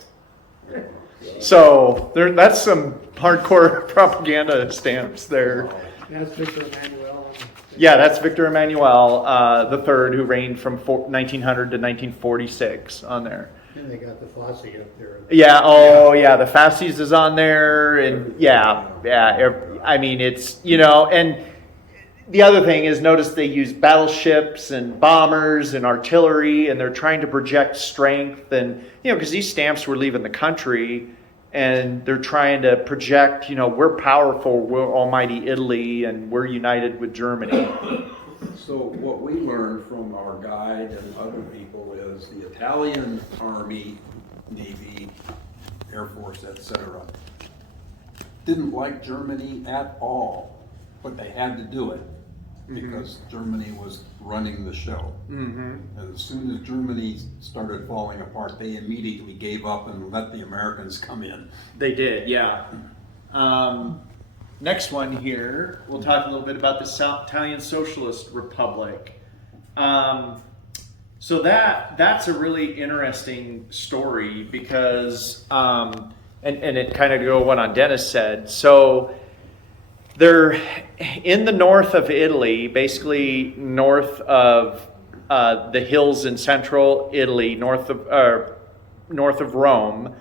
So that's some hardcore propaganda stamps there. That's Victor Emmanuel. Yeah, that's Victor Emmanuel the third, who reigned from 1900 to 1946 on there. And they got the Fosse up there. Yeah, oh yeah, the Fasces is on there, and yeah, I mean, it's, you know, and the other thing is, notice they use battleships and bombers and artillery, and they're trying to project strength, and, you know, because these stamps were leaving the country, and they're trying to project, you know, we're powerful, we're almighty Italy, and we're united with Germany. So what we learned from our guide and other people is the Italian Army, Navy, Air Force, etc., didn't like Germany at all, but they had to do it because Germany was running the show. And as soon as Germany started falling apart, they immediately gave up and let the Americans come in. They did, yeah. Next one here, we'll talk a little bit about the Italian Socialist Republic. So that's a really interesting story because, and it kind of go what on Dennis said. So they're in the north of Italy, basically north of the hills in central Italy, north of Rome.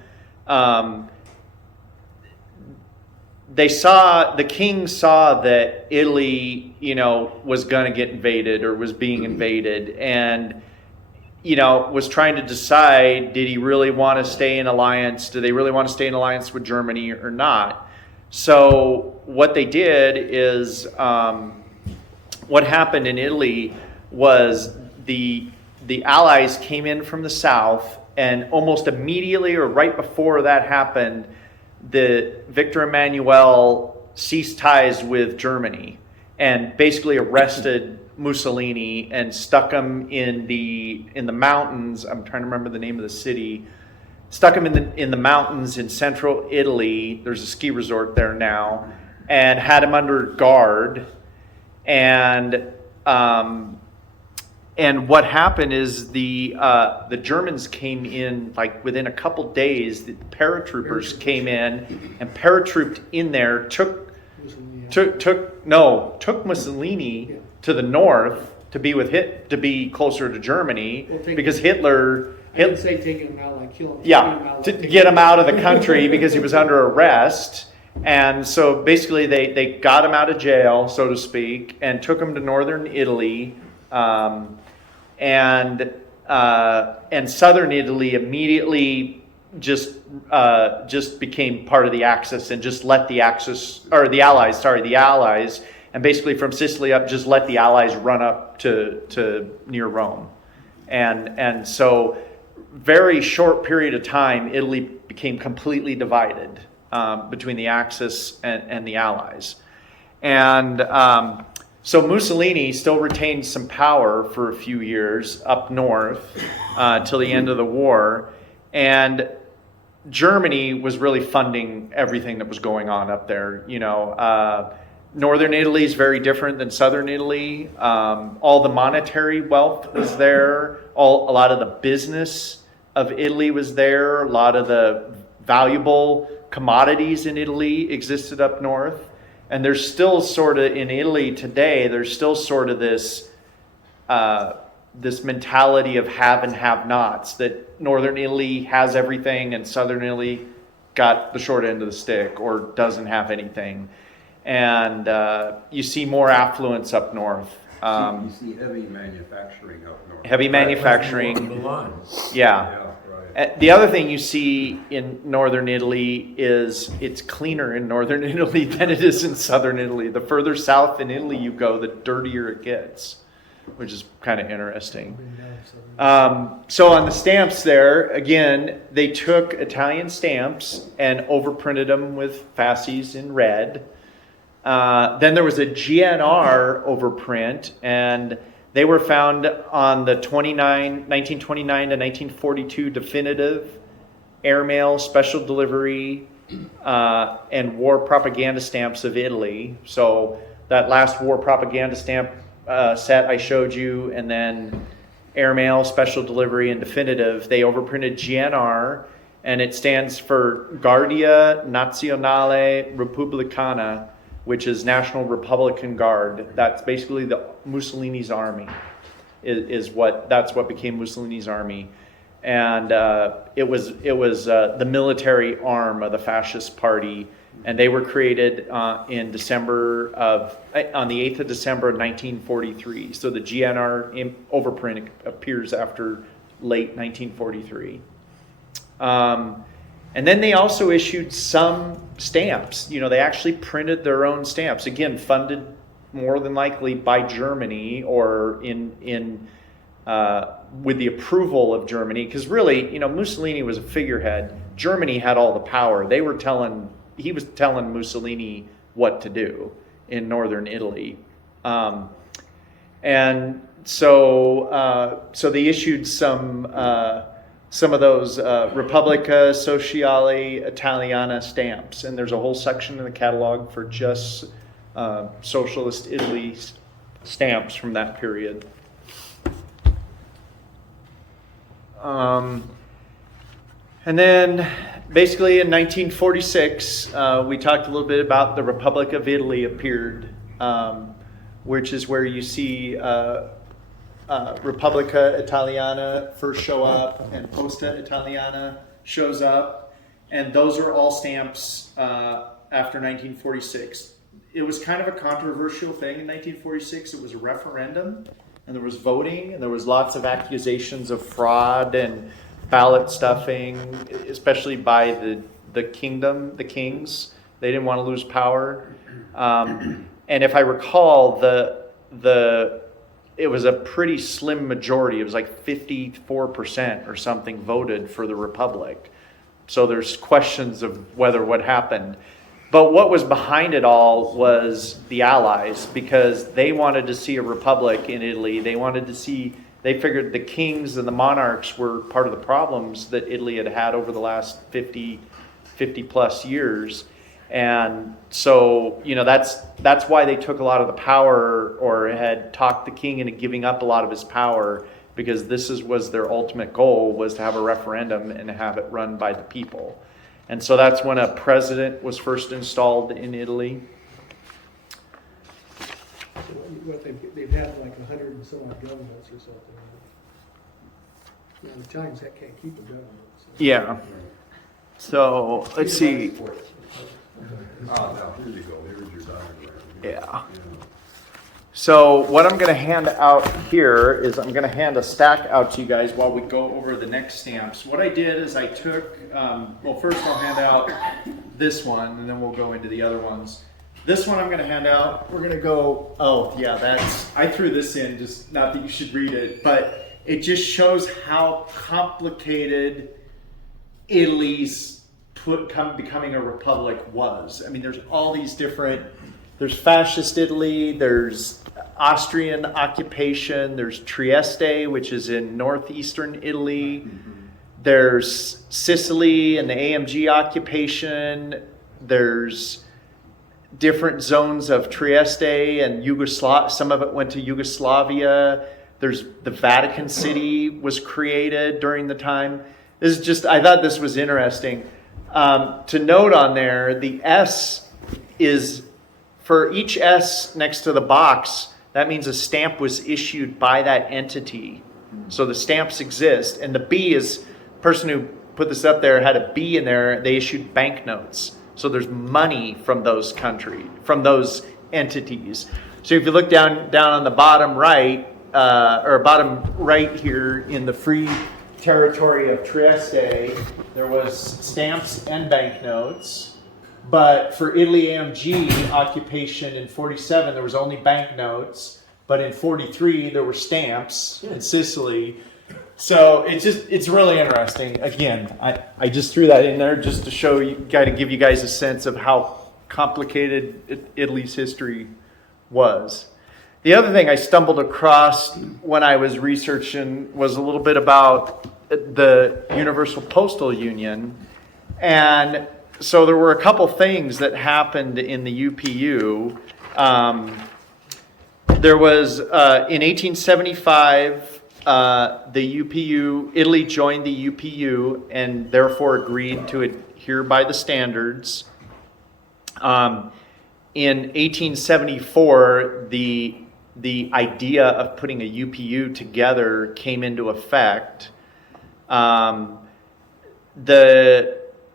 The king saw that Italy, you know, was going to get invaded or was being invaded, and, you know, was trying to decide, did he really want to stay in alliance? Do they really want to stay in alliance with Germany or not? So what they did is, what happened in Italy was the Allies came in from the south, and almost immediately or right before that happened, the Victor Emmanuel ceased ties with Germany and basically arrested Mussolini and stuck him in the mountains. I'm trying to remember the name of the city. Stuck him in the mountains in central Italy. There's a ski resort there now, and had him under guard. And what happened is the Germans came in like within a couple days. The paratroopers came in and paratrooped in there, took Mussolini to the north to be to be closer to Germany, because Hitler. I didn't say taking him out, like killing him. Yeah, to get him out of the country because he was under arrest. And so basically they got him out of jail, so to speak, and took him to northern Italy. And southern Italy immediately just became part of the Axis and just let the Allies, and basically from Sicily up, just let the Allies run up to near Rome. And so very short period of time, Italy became completely divided between the Axis and the Allies. And so Mussolini still retained some power for a few years up north till the end of the war. And Germany was really funding everything that was going on up there. You know, northern Italy is very different than southern Italy. All the monetary wealth was there. A lot of the business of Italy was there. A lot of the valuable commodities in Italy existed up north. And there's still sort of, in Italy today, there's still sort of this mentality of have and have nots, that northern Italy has everything and southern Italy got the short end of the stick or doesn't have anything. And you see more affluence up north. You see heavy manufacturing up north. Heavy manufacturing. Milan. Yeah. Right. The other thing you see in northern Italy is it's cleaner in northern Italy than it is in southern Italy. The further south in Italy you go, the dirtier it gets, which is kind of interesting. So on the stamps there, again, they took Italian stamps and overprinted them with fasces in red. Then there was a GNR overprint, and They were found on the 1929 to 1942 definitive airmail, special delivery, and war propaganda stamps of Italy. So that last war propaganda stamp set I showed you, and then airmail, special delivery, and definitive, they overprinted GNR, and it stands for Guardia Nazionale Repubblicana, which is National Republican Guard. That's basically the Mussolini's army. That's what became Mussolini's army, and it was the military arm of the fascist party, and they were created on the 8th of December 1943. So the GNR overprint appears after late 1943. And then they also issued some stamps. They actually printed their own stamps. Again, funded more than likely by Germany or with the approval of Germany. Because really, Mussolini was a figurehead. Germany had all the power. He was telling Mussolini what to do in northern Italy. And so they issued some of those Repubblica Sociale Italiana stamps, and there's a whole section in the catalog for just Socialist Italy stamps from that period. And then basically in 1946, we talked a little bit about the Republic of Italy appeared, which is where you see Repubblica Italiana first show up, and Posta Italiana shows up, and those are all stamps after 1946. It was kind of a controversial thing in 1946. It was a referendum, and there was voting, and there was lots of accusations of fraud and ballot stuffing, especially by the kings. They didn't want to lose power, and if I recall, it was a pretty slim majority. It was like 54% or something voted for the Republic. So there's questions of whether what happened. But what was behind it all was the Allies, because they wanted to see a republic in Italy. They figured the kings and the monarchs were part of the problems that Italy had over the last 50 plus years. And so, that's why they took a lot of the power, or had talked the king into giving up a lot of his power, because was their ultimate goal, was to have a referendum and have it run by the people. And so that's when a president was first installed in Italy. What they've had like 100 and so on governments or something. The Italians can't keep a government. So. Yeah. So let's see. Now, here you go, here's your diagram. Yeah. So what I'm going to hand out here is I'm going to hand a stack out to you guys while we go over the next stamps. What I did is I took, first I'll hand out this one, and then we'll go into the other ones. This one I'm going to hand out. We're going to go, I threw this in, just not that you should read it, but it just shows how complicated Italy's becoming a republic was. I mean, there's all these there's fascist Italy, there's Austrian occupation, there's Trieste, which is in northeastern Italy, there's Sicily and the AMG occupation, there's different zones of Trieste and some of it went to Yugoslavia, there's the Vatican City was created during the time. I thought this was interesting. To note on there, the S is, for each S next to the box, that means a stamp was issued by that entity. So the stamps exist. And the B is, the person who put this up there had a B in there, they issued banknotes. So there's money from those entities. So if you look down on the bottom right, here in the free territory of Trieste, there was stamps and banknotes. But for Italy AMG occupation in 47, there was only banknotes. But in 43, there were stamps in Sicily. So it's really interesting. Again, I just threw that in there just to show you, to give you guys a sense of how complicated Italy's history was. The other thing I stumbled across when I was researching was a little bit about the Universal Postal Union. And so there were a couple things that happened in the UPU. There was, in 1875, the UPU, Italy joined the UPU and therefore agreed to adhere by the standards. In 1874, the idea of putting a UPU together came into effect. The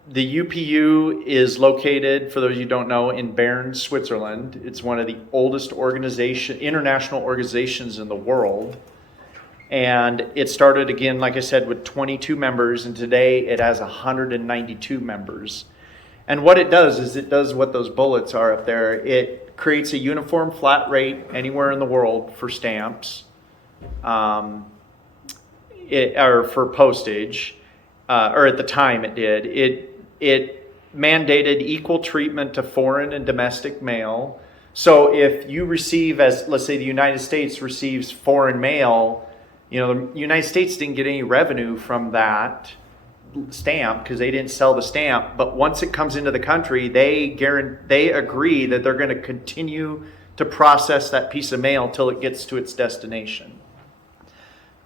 UPU is located, for those you don't know, in Bern, Switzerland. It's one of the oldest international organizations in the world. And it started, again, like I said, with 22 members, and today it has 192 members. And what it does is it does what those bullets are up there. It creates a uniform flat rate anywhere in the world for stamps, or for postage, or at the time it did. It mandated equal treatment to foreign and domestic mail. So if you receive, as let's say the United States receives foreign mail, the United States didn't get any revenue from that stamp because they didn't sell the stamp. But once it comes into the country, they agree that they're going to continue to process that piece of mail till it gets to its destination.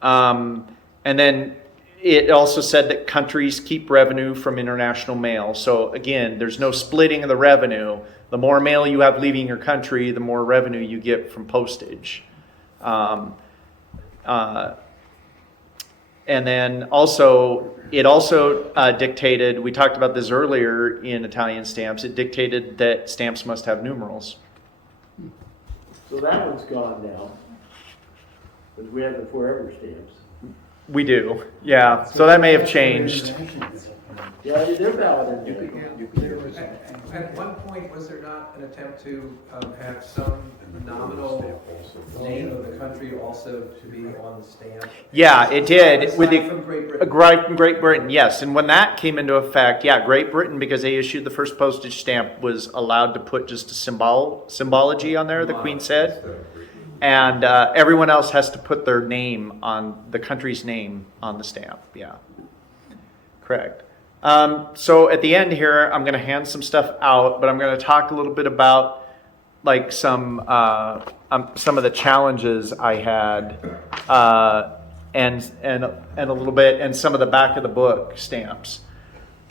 And then it also said that countries keep revenue from international mail. So again, there's no splitting of the revenue. The more mail you have leaving your country, the more revenue you get from postage. And then also, it also dictated, we talked about this earlier in Italian stamps, it dictated that stamps must have numerals. So that one's gone now, because we have the forever stamps. We do, yeah. So that may have changed. Yeah, they're valid in there. At one point, was there not an attempt to have some nominal name of the country also to be on the stamp? Yeah, it did. With Aside from Great Britain. Great Britain, yes. And when that came into effect, yeah, Great Britain, because they issued the first postage stamp, was allowed to put just a symbology on there, the Queen said. And everyone else has to put their name on, the country's name on the stamp, yeah. Correct. So at the end here, I'm going to hand some stuff out, but I'm going to talk a little bit about like some of the challenges I had, and a little bit, and some of the back of the book stamps.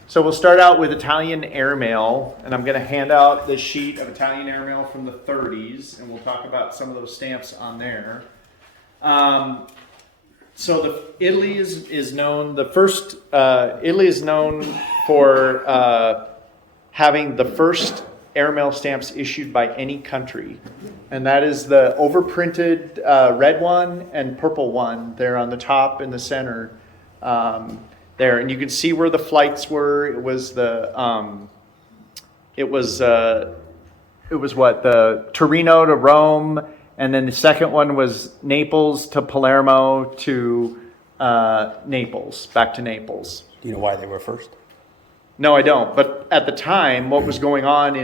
So we'll start out with Italian airmail, and I'm going to hand out this sheet of Italian airmail from the 30s, and we'll talk about some of those stamps on there. So Italy is known. Italy is known for having the first airmail stamps issued by any country, and that is the overprinted red one and purple one there on the top in the center there, and you can see where the flights were. It was the Torino to Rome. And then the second one was Naples to Palermo to Naples, back to Naples. Do you know why they were first? No, I don't. But at the time, what was going on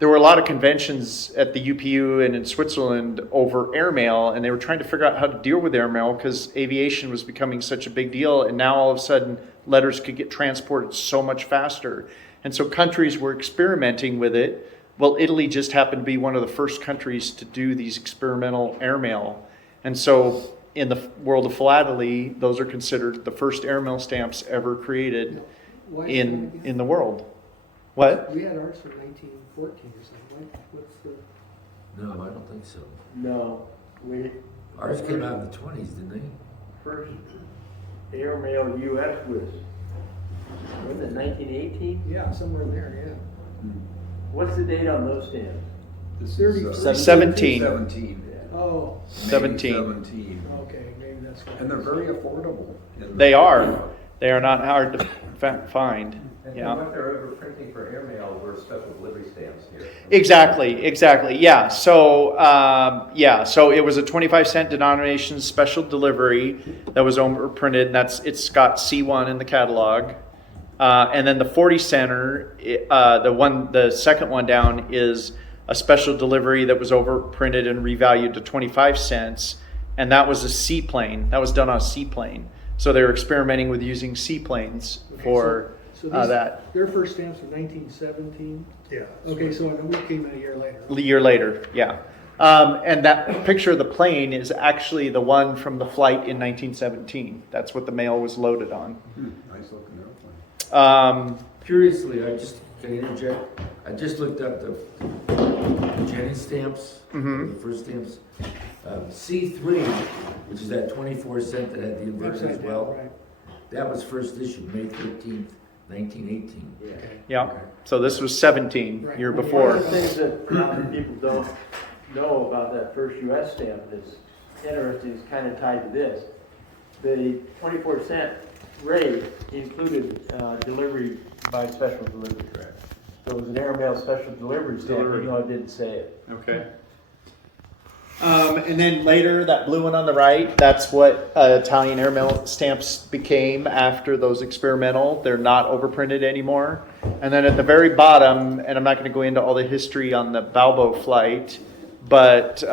there were a lot of conventions at the UPU and in Switzerland over airmail, and they were trying to figure out how to deal with airmail because aviation was becoming such a big deal, and now all of a sudden letters could get transported so much faster. And so countries were experimenting with it. Well, Italy just happened to be one of the first countries to do these experimental airmail. And so in the world of philately, those are considered the first airmail stamps ever created in the world. What? We had ours from 1914 or something. What's the... No, I don't think so. No, Ours came out in the 20s, didn't they? first airmail US was, was it 1918? Yeah, somewhere in there, yeah. What's the date on those stamps? This is, 17. 17. Oh, 17. 17. okay, maybe that's why. And they're very affordable. They are. They are not hard to find. And Yeah. what they're overprinting for airmail were special delivery stamps here. Exactly. Yeah. So it was a 25-cent denomination special delivery that was overprinted. It's got C1 in the catalog. And then the 40 center, the second one down is a special delivery that was overprinted and revalued to 25 cents. And that was a seaplane. That was done on a seaplane. So they were experimenting with using seaplanes for So these, that. their first stamps were 1917? Yeah. Okay, so we came in a year later. A year later, yeah. And that picture of the plane is actually the one from the flight in 1917. That's what the mail was loaded on. Nice looking airplane. Curiously, can I interject? I just looked up the Jennings stamps, the first stamps. C3, which is that 24-cent that had the inversion as Upside well. down, right. That was first issued May 13th, 1918. Okay. Yeah. So this was 17, Right. year One before. of the things that a lot of people don't know about that first US stamp that's interesting is kind of tied to this. The 24-cent rate included delivery by special delivery. Correct. So it was an airmail special delivery stamp, even though it didn't say it. Okay. And then later, that blue one on the right, that's what Italian airmail stamps became after those experimental. They're not overprinted anymore. And then at the very bottom, and I'm not going to go into all the history on the Balbo flight, but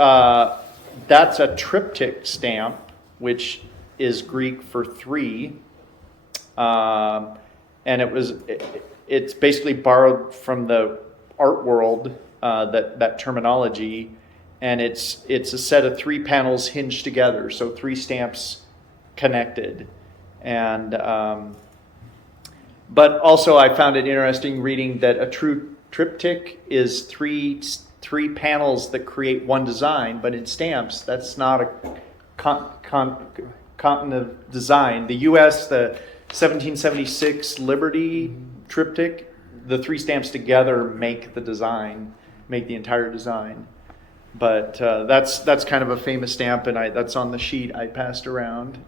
that's a triptych stamp, which is Greek for three. And it's basically borrowed from the art world, that terminology. And it's a set of three panels hinged together, so three stamps connected. And but also I found it interesting reading that a true triptych is three panels that create one design, but in stamps that's not a continent design. The U.S. the 1776 Liberty triptych, the three stamps together make the entire design. But that's kind of a famous stamp, and that's on the sheet I passed around.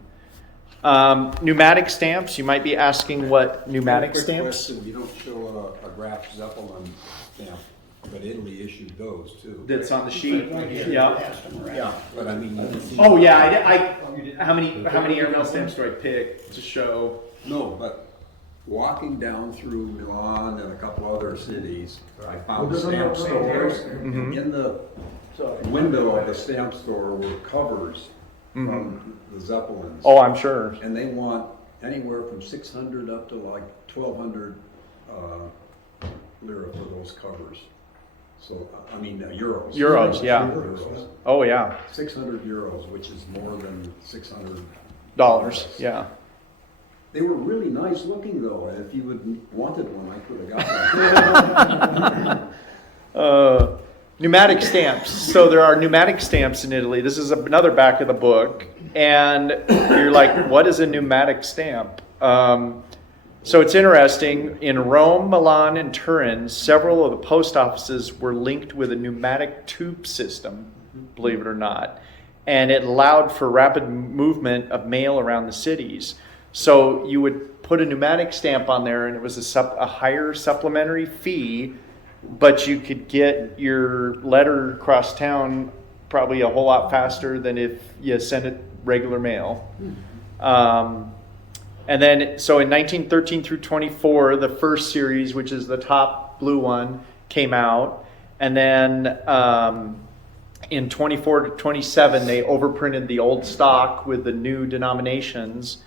Pneumatic stamps. You might be asking what pneumatic Quick stamps. question, you don't show a Graf Zeppelin stamp, but Italy issued those too. That's on the sheet. Yeah. Yeah. But I mean, you can see. Oh yeah. How many airmail stamps do I pick to show? No, but walking down through Milan and a couple other cities, I found stamp stores. Mhm. In the So window of the stamp store were covers from the Zeppelins. Oh, I'm sure. And they want anywhere from 600 up to like 1,200 lira for those covers. So, I mean, euros. Euros, yeah. Euros. Oh yeah. 600 euros, which is more than $600. Yeah. They were really nice looking though, and if you would wanted one, I could have got one. Pneumatic stamps. So there are pneumatic stamps in Italy. This is another back of the book. And you're like, what is a pneumatic stamp? So it's interesting. In Rome, Milan, and Turin, several of the post offices were linked with a pneumatic tube system, believe it or not. And it allowed for rapid movement of mail around the cities. So you would put a pneumatic stamp on there, and it was a higher supplementary fee, but you could get your letter across town probably a whole lot faster than if you sent it regular mail. And then, so in 1913 through 24, the first series, which is the top blue one, came out. And then in 24 to 27, they overprinted the old stock with the new denominations.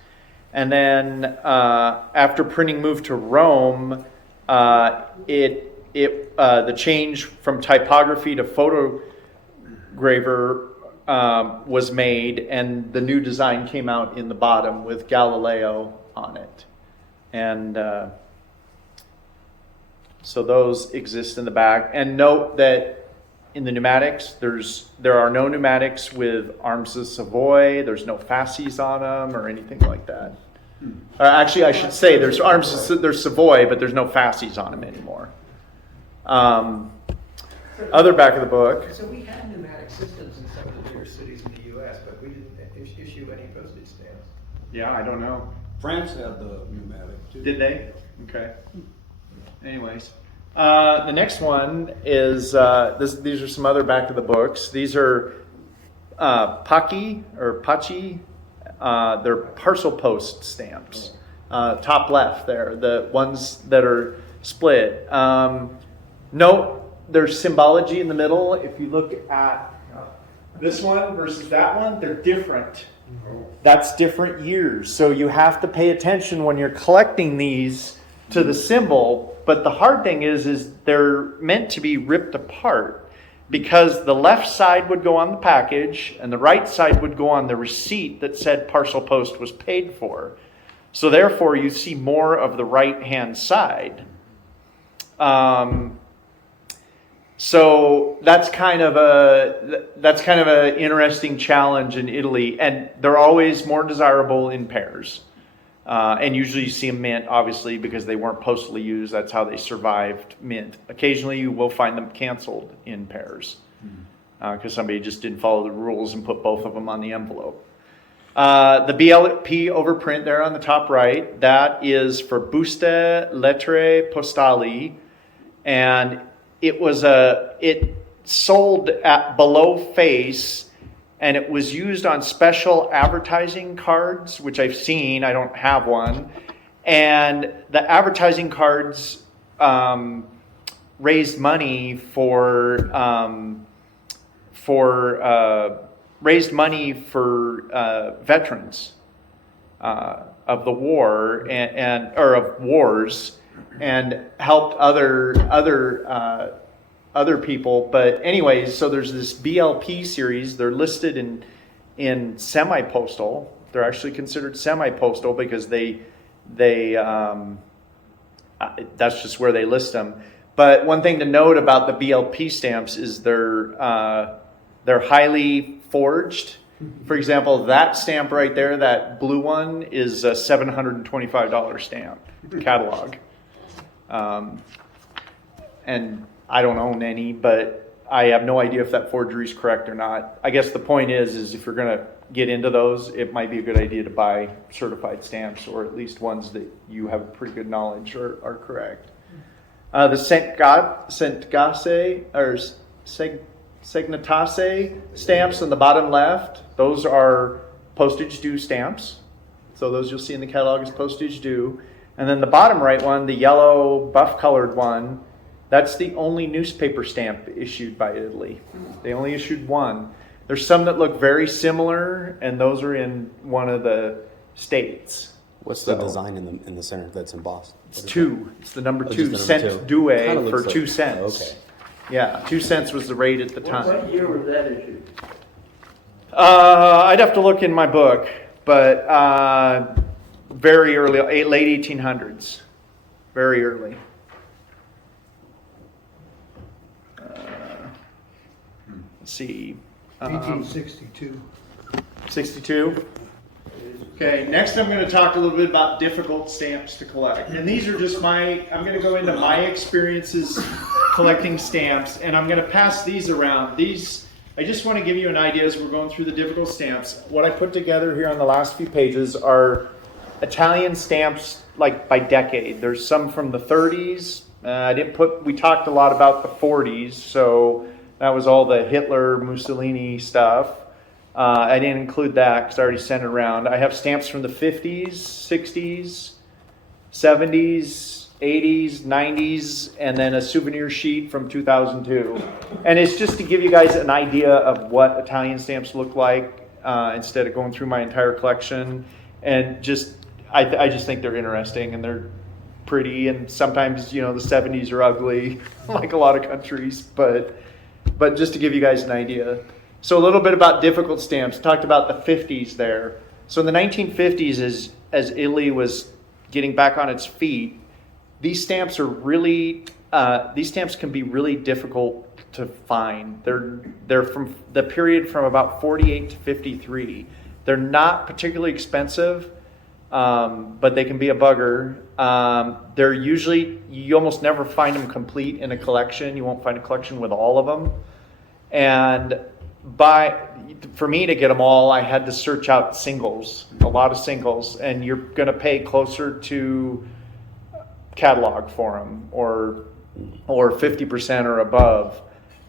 And then after printing moved to Rome, the change from typography to photograver was made, and the new design came out in the bottom with Galileo on it. And so those exist in the back. And note that in the pneumatics, there are no pneumatics with Arms of Savoy. There's no fasces on them or anything like that. Actually, I should say there's Savoy, but there's no fasces on them anymore. Other back of the book. So we had pneumatic systems in some of the bigger cities in the U.S., but we didn't issue any postage stamps. Yeah, I don't know. France had the pneumatic too. Did they? Okay. Anyways, the next one is these are some other back of the books. These are Pachi or Pachi. They're parcel post stamps. Top left there, the ones that are split. Note there's symbology in the middle. If you look at this one versus that one, they're different. That's different years. So you have to pay attention when you're collecting these to the symbol. But the hard thing is they're meant to be ripped apart, because the left side would go on the package and the right side would go on the receipt that said parcel post was paid for. So therefore you see more of the right hand side. So that's kind of an interesting challenge in Italy, and they're always more desirable in pairs. And usually you see them mint, obviously, because they weren't postally used. That's how they survived mint. Occasionally you will find them canceled in pairs, because somebody just didn't follow the rules and put both of them on the envelope. The BLP overprint there on the top right, that is for Buste Lettere Postali, and it sold at below face, and it was used on special advertising cards, which I've seen. I don't have one. And the advertising cards raised money for veterans of the war or of wars, and helped other people. But anyways, so there's this BLP series. They're listed in semi-postal. They're actually considered semi-postal because they that's just where they list them. But one thing to note about the BLP stamps is they're highly forged. For example, that stamp right there, that blue one, is a $725 stamp catalog. And I don't own any, but I have no idea if that forgery is correct or not. I guess the point is if you're going to get into those, it might be a good idea to buy certified stamps, or at least ones that you have pretty good knowledge are correct. The Segnatate or Segnatase stamps on the bottom left, those are postage due stamps. So those you'll see in the catalog as postage due. And then the bottom right one, the yellow buff colored one, that's the only newspaper stamp issued by Italy. They only issued one. There's some that look very similar, and those are in one of the states. What's the design in the center that's embossed? It's two. It's the number Oh, two. just the number Cent two. due Kinda for looks like- 2 cents. Okay. Yeah, 2 cents was the rate at the time. What year was that issued? I'd have to look in my book, but very early, late 1800s. Very early. Let's see. 1862. 62. Okay, next I'm going to talk a little bit about difficult stamps to collect. And these are just I'm going to go into my experiences collecting stamps, and I'm going to pass these around. These, I just want to give you an idea as we're going through the difficult stamps. What I put together here on the last few pages are Italian stamps, like by decade. There's some from the 30s. We talked a lot about the 40s, so that was all the Hitler, Mussolini stuff. I didn't include that because I already sent it around. I have stamps from the 50s, 60s, 70s, 80s, 90s, and then a souvenir sheet from 2002. And it's just to give you guys an idea of what Italian stamps look like instead of going through my entire collection. And I just think they're interesting and they're pretty. And sometimes, the 70s are ugly, like a lot of countries. But just to give you guys an idea. So a little bit about difficult stamps. Talked about the 50s there. So in the 1950s, as Italy was getting back on its feet, these stamps can be really difficult to find. They're from the period from about 48 to 53. They're not particularly expensive, but they can be a bugger. They're usually, you almost never find them complete in a collection. You won't find a collection with all of them. And for me to get them all, I had to search out singles, a lot of singles, and you're going to pay closer to catalog for them or 50% or above.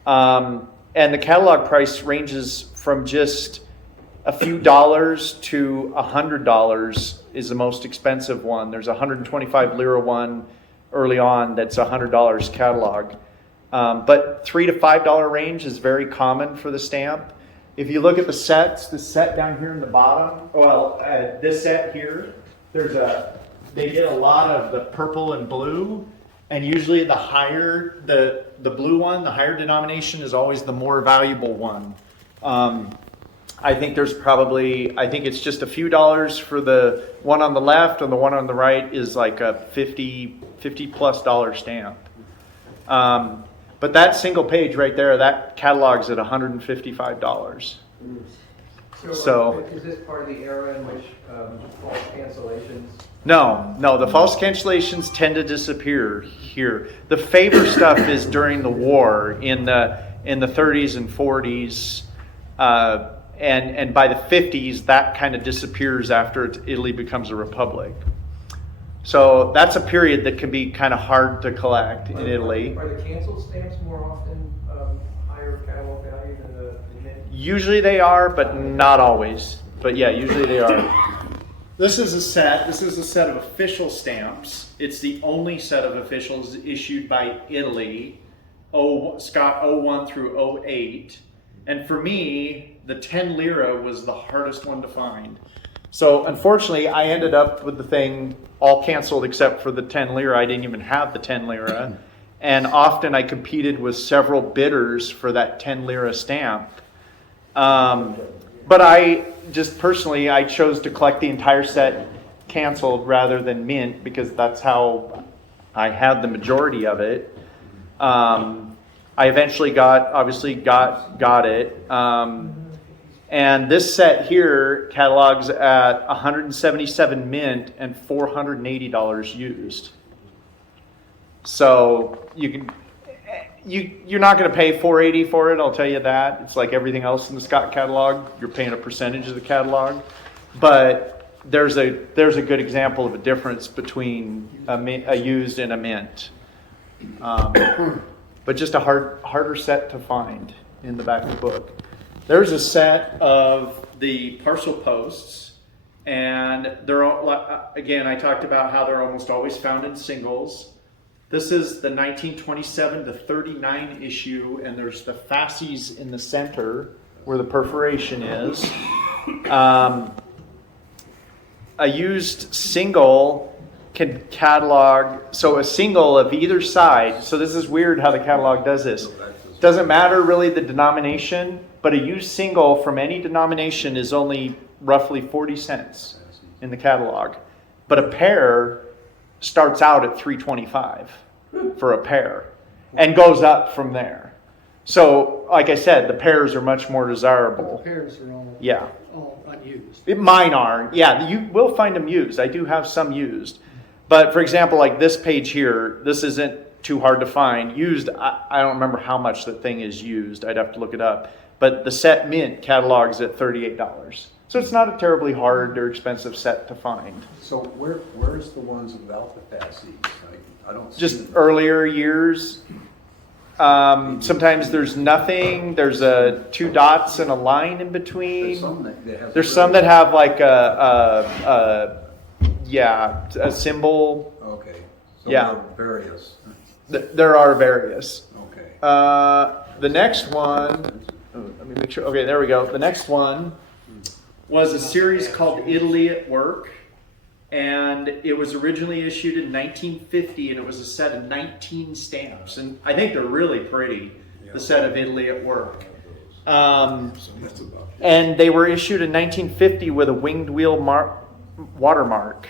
And the catalog price ranges from just a few dollars to $100 is the most expensive one. There's a 125 lira one early on that's $100 catalog. But $3 to $5 range is very common for the stamp. If you look at the sets, the set down here in the bottom, this set here, they get a lot of the purple and blue, and usually the higher, the blue one, the higher denomination is always the more valuable one. I think it's just a few dollars for the one on the left, and the one on the right is like a $50 plus stamp. But that single page right there, that catalog's at $155. So is this part of the era in which false cancellations? No, the false cancellations tend to disappear here. The favor stuff is during the war in the 30s and 40s, and by the 50s that kind of disappears after Italy becomes a republic. So that's a period that can be kind of hard to collect in Italy. Are the canceled stamps more often higher catalog value than the mint? Usually they are, but not always. But yeah, usually they are. This is a set of official stamps. It's the only set of officials issued by Italy, Scott 01 through 08. And for me, the 10 lira was the hardest one to find. So unfortunately, I ended up with the thing all canceled except for the 10 lira. I didn't even have the 10 lira. And often I competed with several bidders for that 10 lira stamp. But I just personally, I chose to collect the entire set canceled rather than mint because that's how I had the majority of it. I eventually got it. And this set here catalogs at $177 mint and $480 used. So you're not going to pay $480 for it. I'll tell you that. It's like everything else in the Scott catalog. You're paying a percentage of the catalog, but there's a good example of a difference between a used and a mint. But just a harder set to find in the back of the book. There's a set of the parcel posts, and they're all, again, I talked about how they're almost always found in singles. This is the 1927 to 39 issue, and there's the fasces in the center where the perforation is. A used single can catalog, so a single of either side, so this is weird how the catalog does this. Doesn't matter really the denomination, but a used single from any denomination is only roughly 40 cents in the catalog. But a pair starts out at $3.25 for a pair and goes up from there. So, like I said, the pairs are much more desirable. The pairs are all unused. Mine are. Yeah, you will find them used. I do have some used. But for example, like this page here, this isn't too hard to find. Used, I don't remember how much the thing is used. I'd have to look it up. But the set mint catalogs at $38. So it's not a terribly hard or expensive set to find. So where's the ones without the fasces? I don't see Just them. earlier years. Sometimes there's nothing. There's two dots and a line in between. There's some that have like a symbol. Okay. So Yeah. there are various. There are various. Okay. The next one, let me make sure. Okay, there we go. The next one was a series called Italy at Work, and it was originally issued in 1950, and it was a set of 19 stamps, and I think they're really pretty. The set of Italy at Work, and they were issued in 1950 with a winged wheel watermark,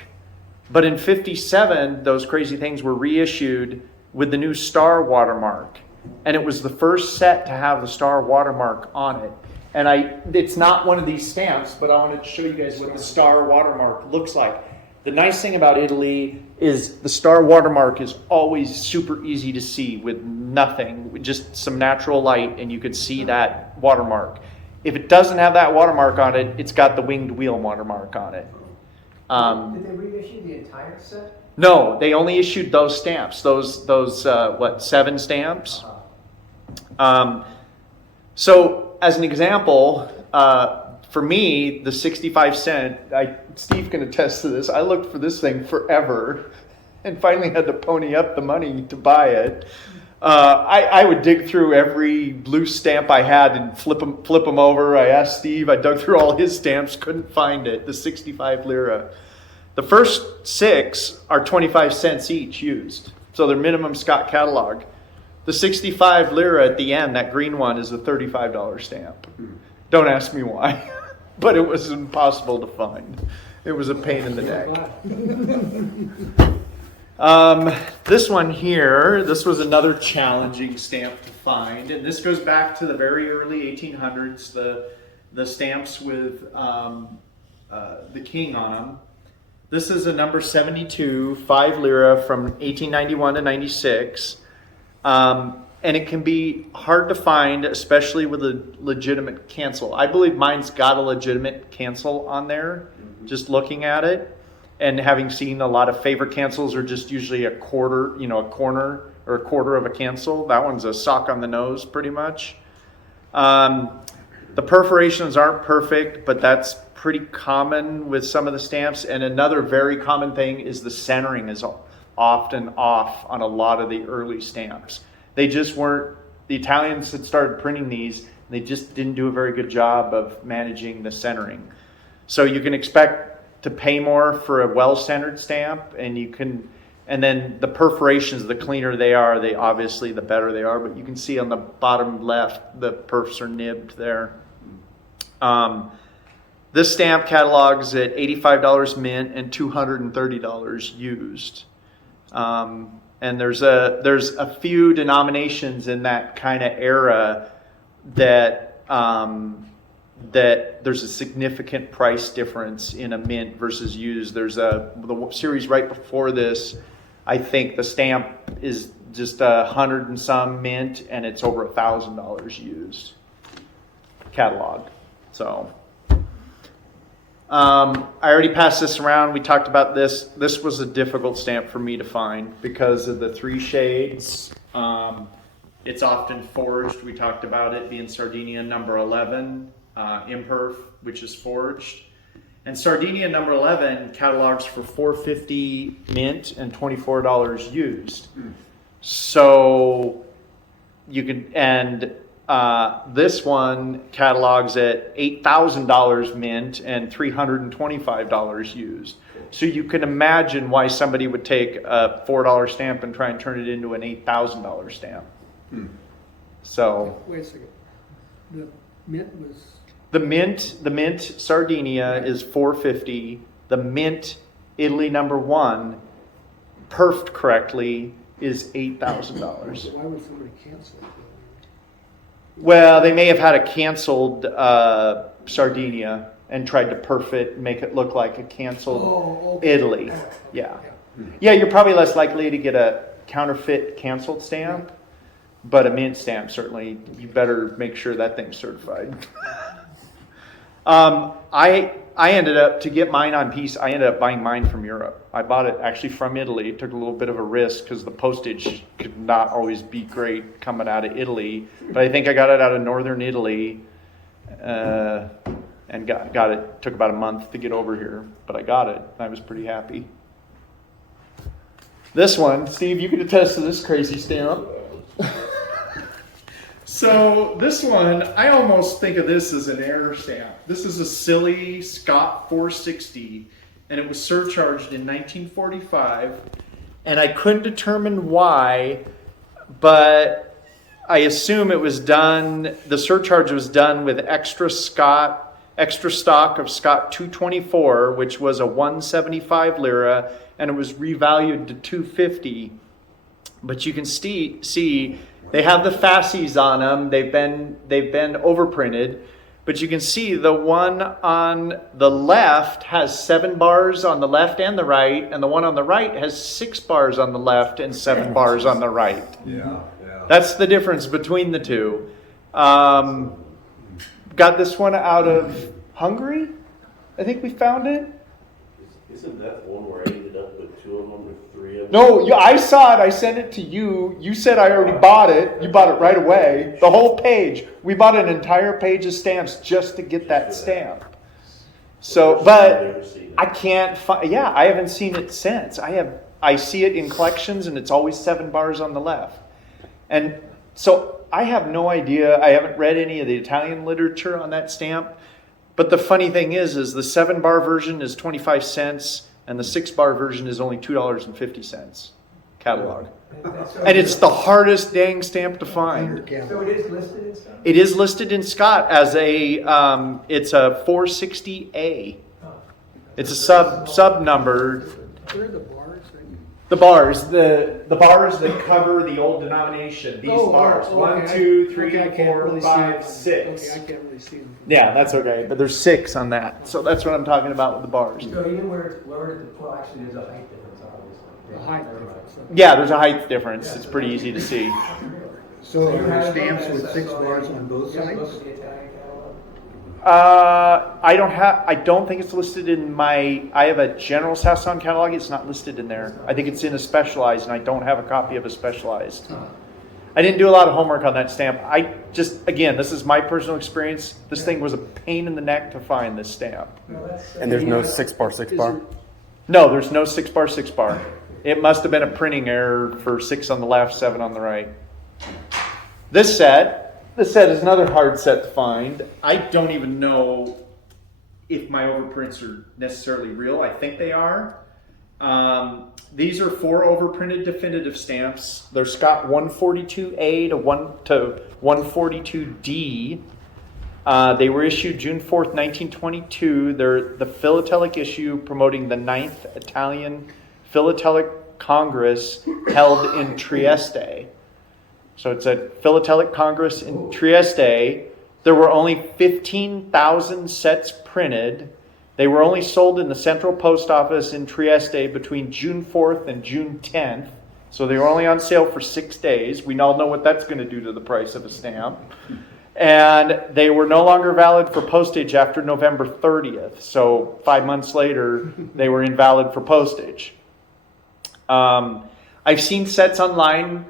but in 57, those crazy things were reissued with the new star watermark. And it was the first set to have the star watermark on it. And it's not one of these stamps, but I wanted to show you guys what the star watermark looks like. The nice thing about Italy is the star watermark is always super easy to see with nothing, with just some natural light, and you could see that watermark. If it doesn't have that watermark on it, it's got the winged wheel watermark on it. Did they reissue the entire set? No, they only issued those stamps, those 7 stamps. So as an example, for me, the 65 cent, Steve can attest to this, I looked for this thing forever and finally had to pony up the money to buy it. I would dig through every blue stamp I had and flip them over. I asked Steve, I dug through all his stamps, couldn't find it, the 65 lira. The first 6 are 25 cents each used. So they're minimum Scott catalog. The 65 lira at the end, that green one, is a $35 stamp. Don't ask me why, but it was impossible to find. It was a pain in the neck. This one here, this was another challenging stamp to find, and this goes back to the very early 1800s, the stamps with the king on them. This is a number 72, 5 lira from 1891 to 96, and it can be hard to find, especially with a legitimate cancel. I believe mine's got a legitimate cancel on there, just looking at it. And having seen a lot of favorite cancels are just usually a quarter, a corner or a quarter of a cancel. That one's a sock on the nose, pretty much. The perforations aren't perfect, but that's pretty common with some of the stamps. And another very common thing is the centering is often off on a lot of the early stamps. They just weren't, the Italians had started printing these, and they just didn't do a very good job of managing the centering. So you can expect to pay more for a well-centered stamp, and then the perforations, the cleaner they are, obviously the better they are, but you can see on the bottom left, the perfs are nibbed there. This stamp catalogs at $85 mint and $230 used. And there's a few denominations in that kind of era that there's a significant price difference in a mint versus used. There's the series right before this, I think the stamp is just 100 and some mint, and it's over $1,000 used catalog. So I already passed this around. We talked about this. This was a difficult stamp for me to find because of the 3 shades. It's often forged. We talked about it being Sardinia number 11. Imperf, which is forged, and Sardinia number 11 catalogs for $4.50 mint and $24 used. So you can, and this one catalogs at $8,000 mint and $325 used. So you can imagine why somebody would take a $4 stamp and try and turn it into an $8,000 stamp. So Wait a second. The mint was. The mint Sardinia is $4.50. The mint Italy number 1, perfed correctly, is $8,000. Why would somebody cancel it? Well, they may have had a canceled Sardinia and tried to perf it and make it look like a canceled Italy. Yeah. Yeah, you're probably less likely to get a counterfeit canceled stamp, but a mint stamp, certainly, you better make sure that thing's certified. I ended up, to get mine on piece, I ended up buying mine from Europe. I bought it actually from Italy. It took a little bit of a risk because the postage could not always be great coming out of Italy. But I think I got it out of northern Italy and got it. Took about a month to get over here, but I got it. I was pretty happy. This one, Steve, you can attest to this crazy stamp. So this one, I almost think of this as an error stamp. This is a silly Scott 460, and it was surcharged in 1945, and I couldn't determine why, but I assume it was done, the surcharge was done with extra stock of Scott 224, which was a 175 lira, and it was revalued to 250. But you can see they have the fasces on them. They've been overprinted, but you can see the one on the left has 7 bars on the left and the right, and the one on the right has 6 bars on the left and 7 bars on the right. Yeah. That's the difference between the two. Got this one out of Hungary. I think we found it. Isn't that the one where I ended up with 2 of them or 3 of them? No, I saw it. I sent it to you. You said I already bought it. You bought it right away. The whole page. We bought an entire page of stamps just to get that stamp. So, but I can't find. Yeah, I haven't seen it since. I see it in collections, and it's always 7 bars on the left. And so I have no idea. I haven't read any of the Italian literature on that stamp. But the funny thing is the 7-bar version is 25 cents and the 6-bar version is only $2.50 catalog. And it's the hardest dang stamp to find. So it is listed in stuff? It is listed in Scott as it's a 460A. It's a sub number. Where are the bars? The bars that cover the old denomination. These bars. Okay. 1, 2, 3, Okay, I can't 4, really see 5, them. 6. Okay, I can't really see them. Yeah, that's okay. But there's 6 on that. So that's what I'm talking about with the bars. So even where it's lowered, well, actually, there's a height difference, obviously. The height Never mind. difference. Yeah, there's a height difference. It's pretty easy to see. So you are there had stamps them with as 6 a- bars on both you have to look sides? at the Italian catalog? I don't think it's listed in I have a General Sasson catalog. It's not listed in there. I think it's in a Specialized, and I don't have a copy of a Specialized. I didn't do a lot of homework on that stamp. Again, this is my personal experience. This thing was a pain in the neck to find this stamp. No, that's. And there's no 6-bar. No, there's no 6-bar. It must have been a printing error for 6 on the left, 7 on the right. This set is another hard set to find. I don't even know if my overprints are necessarily real. I think they are. These are 4 overprinted definitive stamps. They're Scott 142A to 142D. They were issued June 4th, 1922. They're the philatelic issue promoting the 9th Italian Philatelic Congress held in Trieste. So it's a philatelic congress in Trieste. There were only 15,000 sets printed. They were only sold in the Central Post Office in Trieste between June 4th and June 10th. So they were only on sale for 6 days. We all know what that's going to do to the price of a stamp. And they were no longer valid for postage after November 30th. So 5 months later, they were invalid for postage. I've seen sets online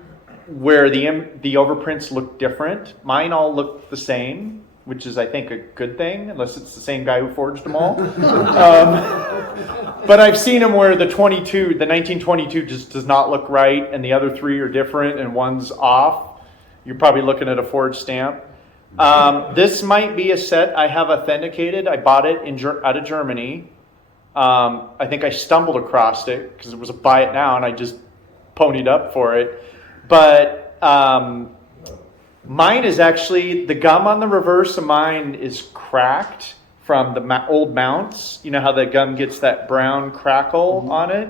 where the overprints look different. Mine all look the same, which is, I think, a good thing, unless it's the same guy who forged them all. But I've seen them where the 1922 just does not look right, and the other 3 are different, and one's off. You're probably looking at a forged stamp. This might be a set I have authenticated. I bought it out of Germany. I think I stumbled across it because it was a buy it now, and I just ponied up for it. But mine is actually, the gum on the reverse of mine is cracked from the old mounts. You know how the gum gets that brown crackle on it?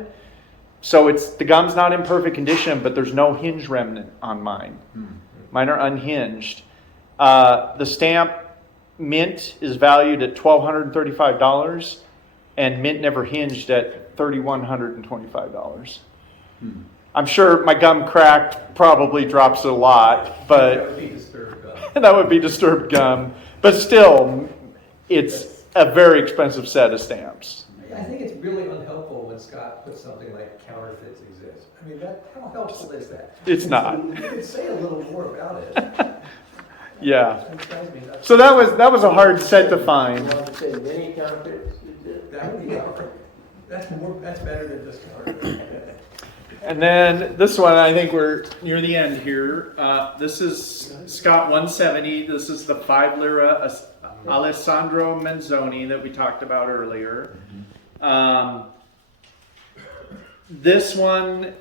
So the gum's not in perfect condition, but there's no hinge remnant on mine. Mine are unhinged. The stamp mint is valued at $1,235, and mint never hinged at $3,125. I'm sure my gum cracked probably drops it a lot, but That would be disturbed gum. that would be disturbed gum. But still, it's a very expensive set of stamps. I think it's really unhelpful when Scott puts something like counterfeits exist. I mean, how helpful is that? It's not. You could say a little more about it. Yeah. That drives me nuts. So that was a hard set to find. You want to say many counterfeits exist? That would be, that's better than just counterfeit. And then this one, I think we're near the end here. This is Scott 170. This is the 5 lira Alessandro Manzoni that we talked about earlier. This one,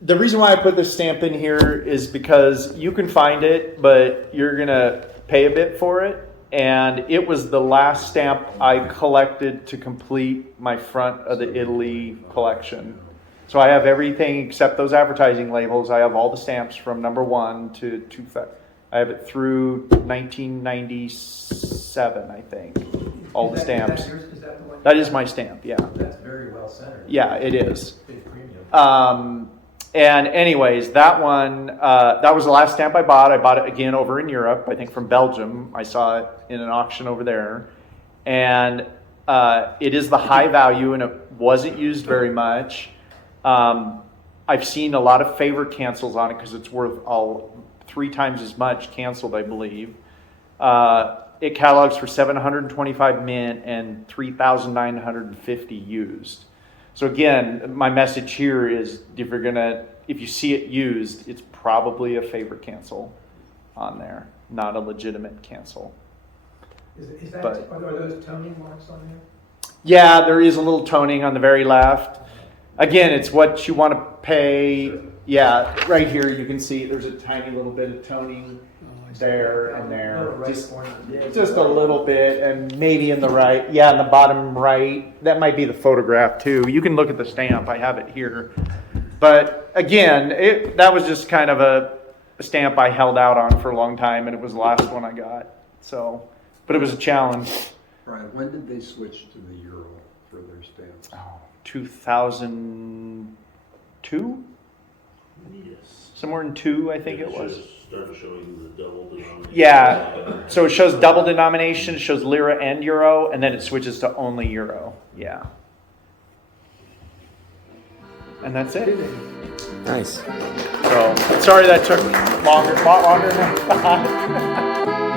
the reason why I put this stamp in here is because you can find it, but you're going to pay a bit for it. And it was the last stamp I collected to complete my front of the Italy collection. So I have everything except those advertising labels. I have all the stamps from number 1 to 2. I have it through 1997, I think. All the stamps. Is that the one? That is my stamp, yeah. That's very well centered. Yeah, it is. Big premium. And anyways, that one, that was the last stamp I bought. I bought it again over in Europe, I think from Belgium. I saw it in an auction over there. And it is the high value, and it wasn't used very much. I've seen a lot of favor cancels on it because it's worth 3 times as much canceled, I believe. It catalogs for $725 mint and $3,950 used. So again, my message here is if you're going to if you see it used, it's probably a favorite cancel on there, not a legitimate cancel. Is that, But- are those toning marks on there? Yeah, there is a little toning on the very left. Again, it's what you want to pay. Yeah, right here you can see there's a tiny little bit of toning there and there. Little right Just, corner. just a little bit, and maybe in the right. Yeah, in the bottom right. That might be the photograph too. You can look at the stamp. I have it here. But again, that was just kind of a stamp I held out on for a long time, and it was the last one I got. So, but it was a challenge. Brian, when did they switch to the euro for their stamps? 2002? Yes. Somewhere in 2, I think it was. Started showing the double denomination. Yeah, so it shows double denomination, it shows lira and euro, and then it switches to only euro. Yeah. And that's it. Nice. So, sorry that took a lot longer than I thought.